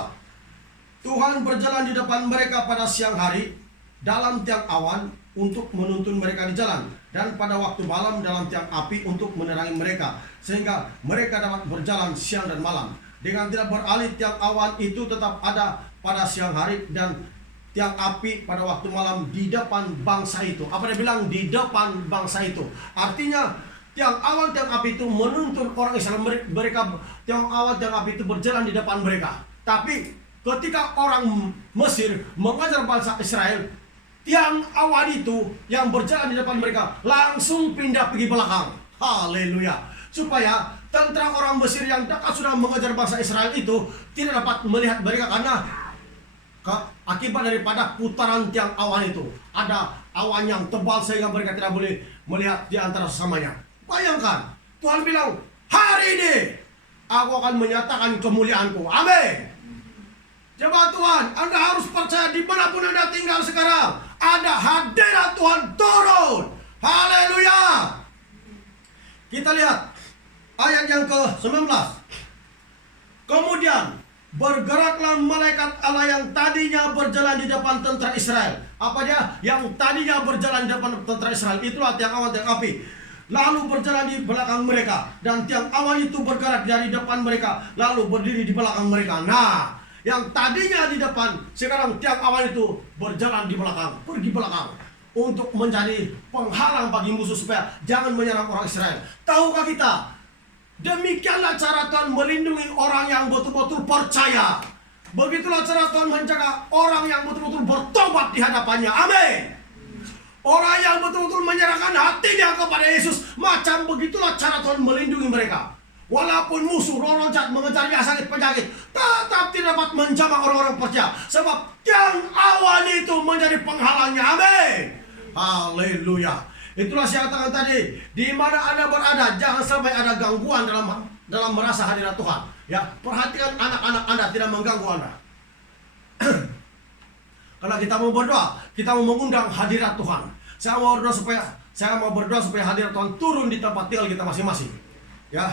Tuhan berjalan di depan mereka pada siang hari dalam tiang awan untuk menuntun mereka di jalan, dan pada waktu malam dalam tiang api untuk menerangi mereka, sehingga mereka dapat berjalan siang dan malam. Dengan tidak beralih, tiang awan itu tetap ada pada siang hari dan tiang api pada waktu malam di depan bangsa itu. Apa dia bilang? Di depan bangsa itu. Artinya tiang awan, tiang api itu menuntun orang Israel. Mereka, tiang awan, tiang api itu berjalan di depan mereka. Tapi ketika orang Mesir mengajar bangsa Israel, tiang awan itu yang berjalan di depan mereka langsung pindah pergi belakang. Haleluya. Supaya tentara orang Mesir yang dekat sudah mengajar bangsa Israel itu tidak dapat melihat mereka, karena akibat daripada putaran tiang awan itu. Ada awan yang tebal sehingga mereka tidak boleh melihat di antara sesamanya. Bayangkan, Tuhan bilang, hari ini aku akan menyatakan kemuliaanku. Amin. Jemaat Tuhan, Anda harus percaya dimanapun Anda tinggal sekarang, ada hadirat Tuhan turun. Haleluya. Kita lihat ayat yang ke-19. Kemudian bergeraklah malaikat Allah yang tadinya berjalan di depan tentara Israel. Apa dia? Yang tadinya berjalan di depan tentara Israel. Itulah tiang awan, tiang api. Lalu berjalan di belakang mereka. Dan tiang awan itu bergerak dari depan mereka, lalu berdiri di belakang mereka. Nah, yang tadinya di depan, sekarang tiang awan itu berjalan di belakang, pergi belakang, untuk menjadi penghalang bagi musuh supaya jangan menyerang orang Israel. Tahukah kita, demikianlah cara Tuhan melindungi orang yang betul-betul percaya. Begitulah cara Tuhan menjaga orang yang betul-betul bertobat di hadapannya. Amin. Orang yang betul-betul menyerahkan hatinya kepada Yesus, macam begitulah cara Tuhan melindungi mereka. Walaupun musuh roh jahat mengejarnya sakit penyakit, tetap tidak dapat menjamah orang-orang percaya, sebab tiang awan itu menjadi penghalangnya. Amin. Haleluya. Itulah saya katakan tadi, di mana Anda berada, jangan sampai ada gangguan dalam merasa hadirat Tuhan. Ya, perhatikan anak-anak Anda tidak mengganggu Anda. Karena kita mau berdoa, kita mau mengundang hadirat Tuhan. Saya mau berdoa supaya hadirat Tuhan turun di tempat tinggal kita masing-masing. Ya.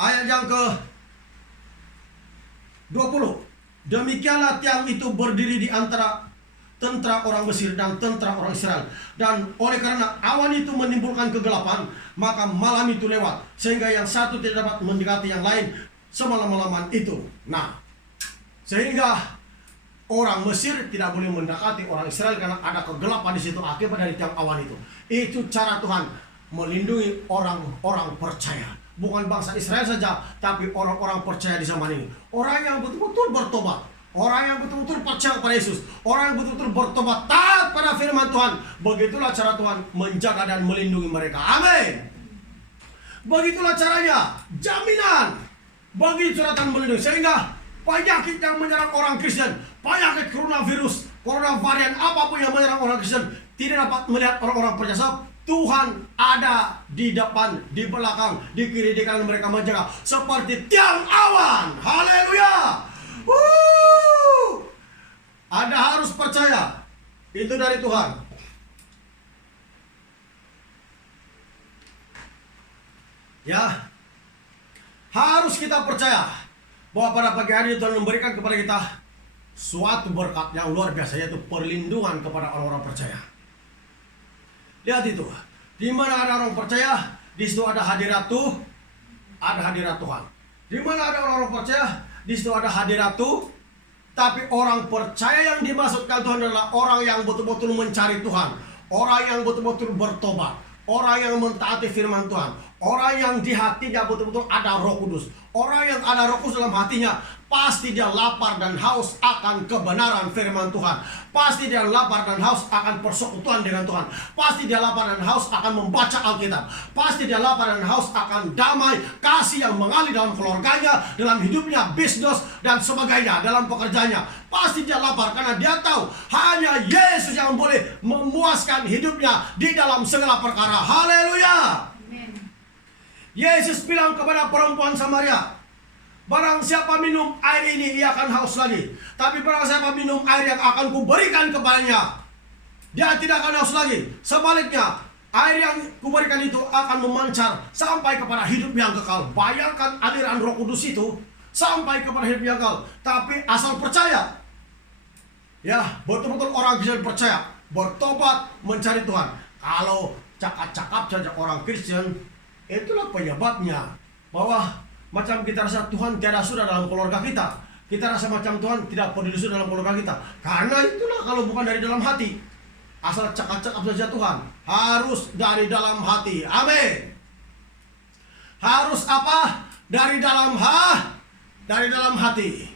Ayat yang ke-20. Demikianlah tiang itu berdiri di antara tentara orang Mesir dan tentara orang Israel. Dan oleh karena awan itu menimbulkan kegelapan, maka malam itu lewat, sehingga yang satu tidak dapat mendekati yang lain semalam-malaman itu. Nah, sehingga orang Mesir tidak boleh mendekati orang Israel karena ada kegelapan di situ akibat dari tiang awan itu. Itu cara Tuhan melindungi orang-orang percaya. Bukan bangsa Israel saja, tapi orang-orang percaya di zaman ini. Orang yang betul-betul bertobat, orang yang betul-betul percaya kepada Yesus, orang yang betul-betul bertobat taat pada firman Tuhan. Begitulah cara Tuhan menjaga dan melindungi mereka. Amin. Begitulah caranya, jaminan bagi suratan melindungi, sehingga penyakit yang menyerang orang Kristen, penyakit coronavirus, varian apapun yang menyerang orang Kristen, tidak dapat melihat orang-orang percaya. Tuhan ada di depan, di belakang, di kiri, di kanan mereka menjaga seperti tiang awan. Haleluya. Anda harus percaya, itu dari Tuhan. Ya, harus kita percaya bahwa pada pagi hari Tuhan memberikan kepada kita suatu berkat yang luar biasa, yaitu perlindungan kepada orang-orang percaya. Lihat itu, di mana ada orang percaya, di situ ada hadirat ada hadirat Tuhan. Di mana ada orang percaya, di situ ada hadirat Tuhan. Tapi orang percaya yang dimaksudkan Tuhan adalah orang yang betul-betul mencari Tuhan, orang yang betul-betul bertobat, orang yang mentaati firman Tuhan, orang yang di hatinya betul-betul ada Roh Kudus. Orang yang ada Roh Kudus dalam hatinya, pasti dia lapar dan haus akan kebenaran firman Tuhan. Pasti dia lapar dan haus akan persekutuan dengan Tuhan. Pasti dia lapar dan haus akan membaca Alkitab. Pasti dia lapar dan haus akan damai, kasih yang mengalir dalam keluarganya, dalam hidupnya, bisnis, dan sebagainya, dalam pekerjaannya. Pasti dia lapar karena dia tahu hanya Yesus yang boleh memuaskan hidupnya di dalam segala perkara. Haleluya. Yesus bilang kepada perempuan Samaria, barang siapa minum air ini, ia akan haus lagi. Tapi barang siapa minum air yang akan kuberikan kepadanya, dia tidak akan haus lagi. Sebaliknya, Air yang kuberikan itu akan memancar sampai kepada hidup yang kekal. Bayangkan aliran Roh Kudus itu sampai kepada hidup yang kekal. Tapi asal percaya. Ya, betul-betul orang bisa percaya, bertobat, mencari Tuhan. Kalau cakap-cakap saja orang Kristen, itulah penyebabnya. Bahwa macam kita rasa Tuhan tiada sudah dalam keluarga kita. Kita rasa macam Tuhan tidak peduli sudah dalam keluarga kita. Karena itulah kalau bukan dari dalam hati. Asal cakap-cakap saja Tuhan. Harus dari dalam hati. Amin. Harus apa? Dari dalam hati.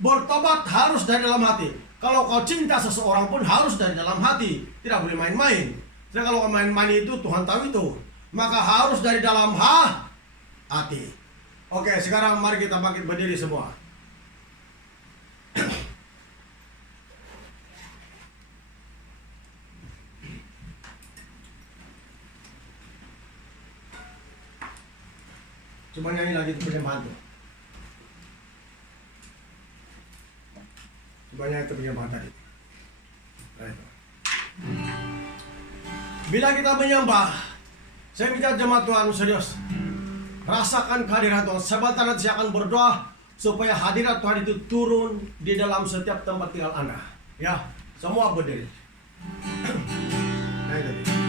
Bertobat harus dari dalam hati. Kalau kau cinta seseorang pun harus dari dalam hati. Tidak boleh main-main. Jadi kalau kau main-main itu Tuhan tahu itu. Maka harus dari dalam hati. Oke, sekarang mari kita bangkit berdiri semua. Cuma nyanyi lagi itu penyembahan tuh. Coba nyanyi itu penyembahan tadi. Baik. Bila kita menyembah, saya minta jemaat Tuhan serius. Rasakan kehadiran Tuhan. Sebentar nanti saya akan berdoa supaya hadirat Tuhan itu turun di dalam setiap tempat tinggal Anda. Ya, semua berdiri. Nah, itu.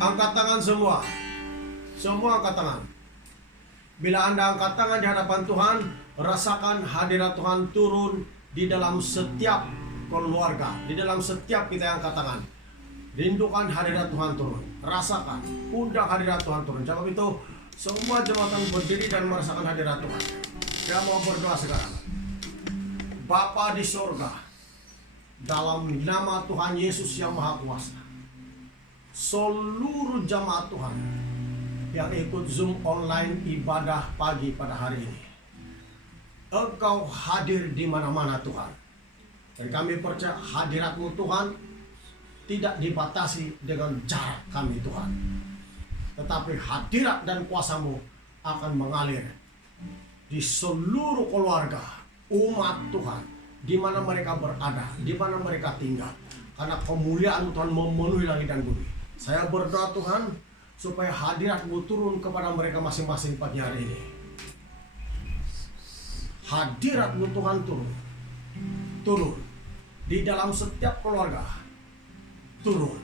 Angkat tangan semua. Semua angkat tangan. Bila Anda angkat tangan di hadapan Tuhan, rasakan hadirat Tuhan turun di dalam setiap keluarga, di dalam setiap kita yang angkat tangan. Rindukan hadirat Tuhan turun. Rasakan, undang hadirat Tuhan turun. Sebab itu, semua jemaatan berdiri dan merasakan hadirat Tuhan. Saya mau berdoa sekarang. Bapa di sorga, dalam nama Tuhan Yesus yang Maha Kuasa, seluruh jemaat Tuhan yang ikut Zoom online ibadah pagi pada hari ini. Engkau hadir di mana-mana Tuhan. Dan kami percaya hadirat-Mu Tuhan tidak dibatasi dengan jarak kami Tuhan. Tetapi hadirat dan kuasa-Mu akan mengalir di seluruh keluarga, umat Tuhan, di mana mereka berada, di mana mereka tinggal. Karena kemuliaan Tuhan memenuhi langit dan bumi. Saya berdoa Tuhan, supaya hadirat-Mu turun kepada mereka masing-masing pagi hari ini. Hadirat-Mu Tuhan turun di dalam setiap keluarga, turun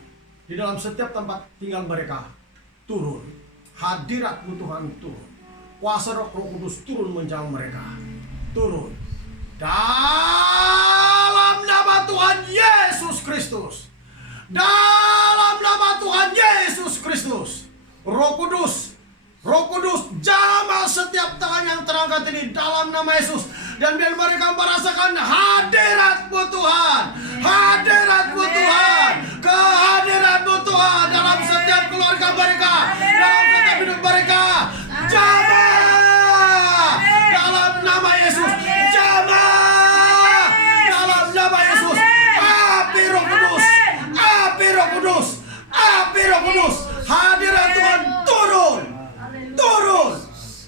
di dalam setiap tempat tinggal mereka, turun. Hadirat-Mu Tuhan turun. Kuasa Roh Kudus turun menjamah mereka, turun. Dalam nama Tuhan Yesus Kristus. Dalam nama Tuhan Yesus Kristus. Roh Kudus, jamah setiap tangan yang terangkat ini dalam nama Yesus. Dan biar mereka merasakan hadirat-Mu Tuhan. Hadirat-Mu Tuhan. Kehadirat-Mu Tuhan dalam setiap keluarga mereka, dalam setiap hidup mereka. Jamah dalam nama Yesus. Jamah dalam nama Yesus. Api Roh Kudus, api Roh Kudus, api Roh Kudus. Hadirat Tuhan turun, turun,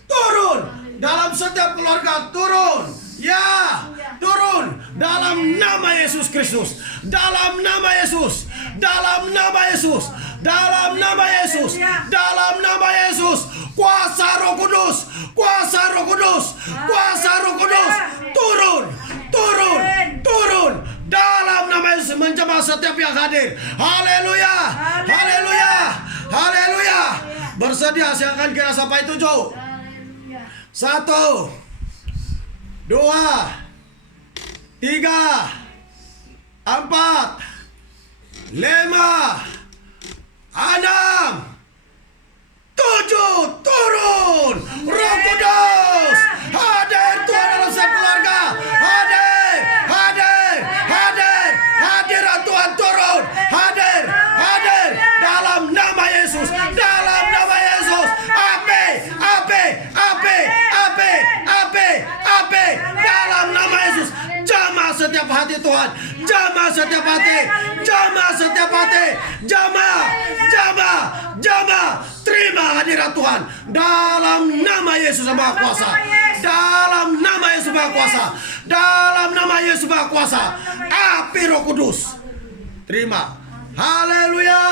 turun dalam setiap keluarga, turun. Ya, turun dalam nama Yesus Kristus. Dalam nama Yesus. Dalam nama Yesus. Dalam nama Yesus. Dalam nama Yesus. Kuasa Roh Kudus. Kuasa Roh Kudus. Kuasa Roh Kudus. Turun. Turun. Turun. Dalam nama Yesus menjamah setiap yang hadir. Haleluya. Haleluya. Haleluya. Bersedia, silakan kira sampai 7. 1, 2, 3, 4, 5, 6, 7, turun. Roh Kudus hadir Tuhan dalam setiap keluarga. Hadir, hadir, hadir. Hadirat Tuhan turun. Hadir, hadir dalam nama Yesus. Dalam nama Yesus. Api, api, api, api, api, api. Dalam nama Yesus. Jamah setiap hati Tuhan. Jamah setiap hati. Jamah setiap hati. Jamah, jamah, jamah. Terima hadirat Tuhan. Dalam nama Yesus yang Maha Kuasa. Dalam nama Yesus Maha Kuasa. Dalam nama Yesus Maha Kuasa. Api Roh Kudus. Terima. Haleluya.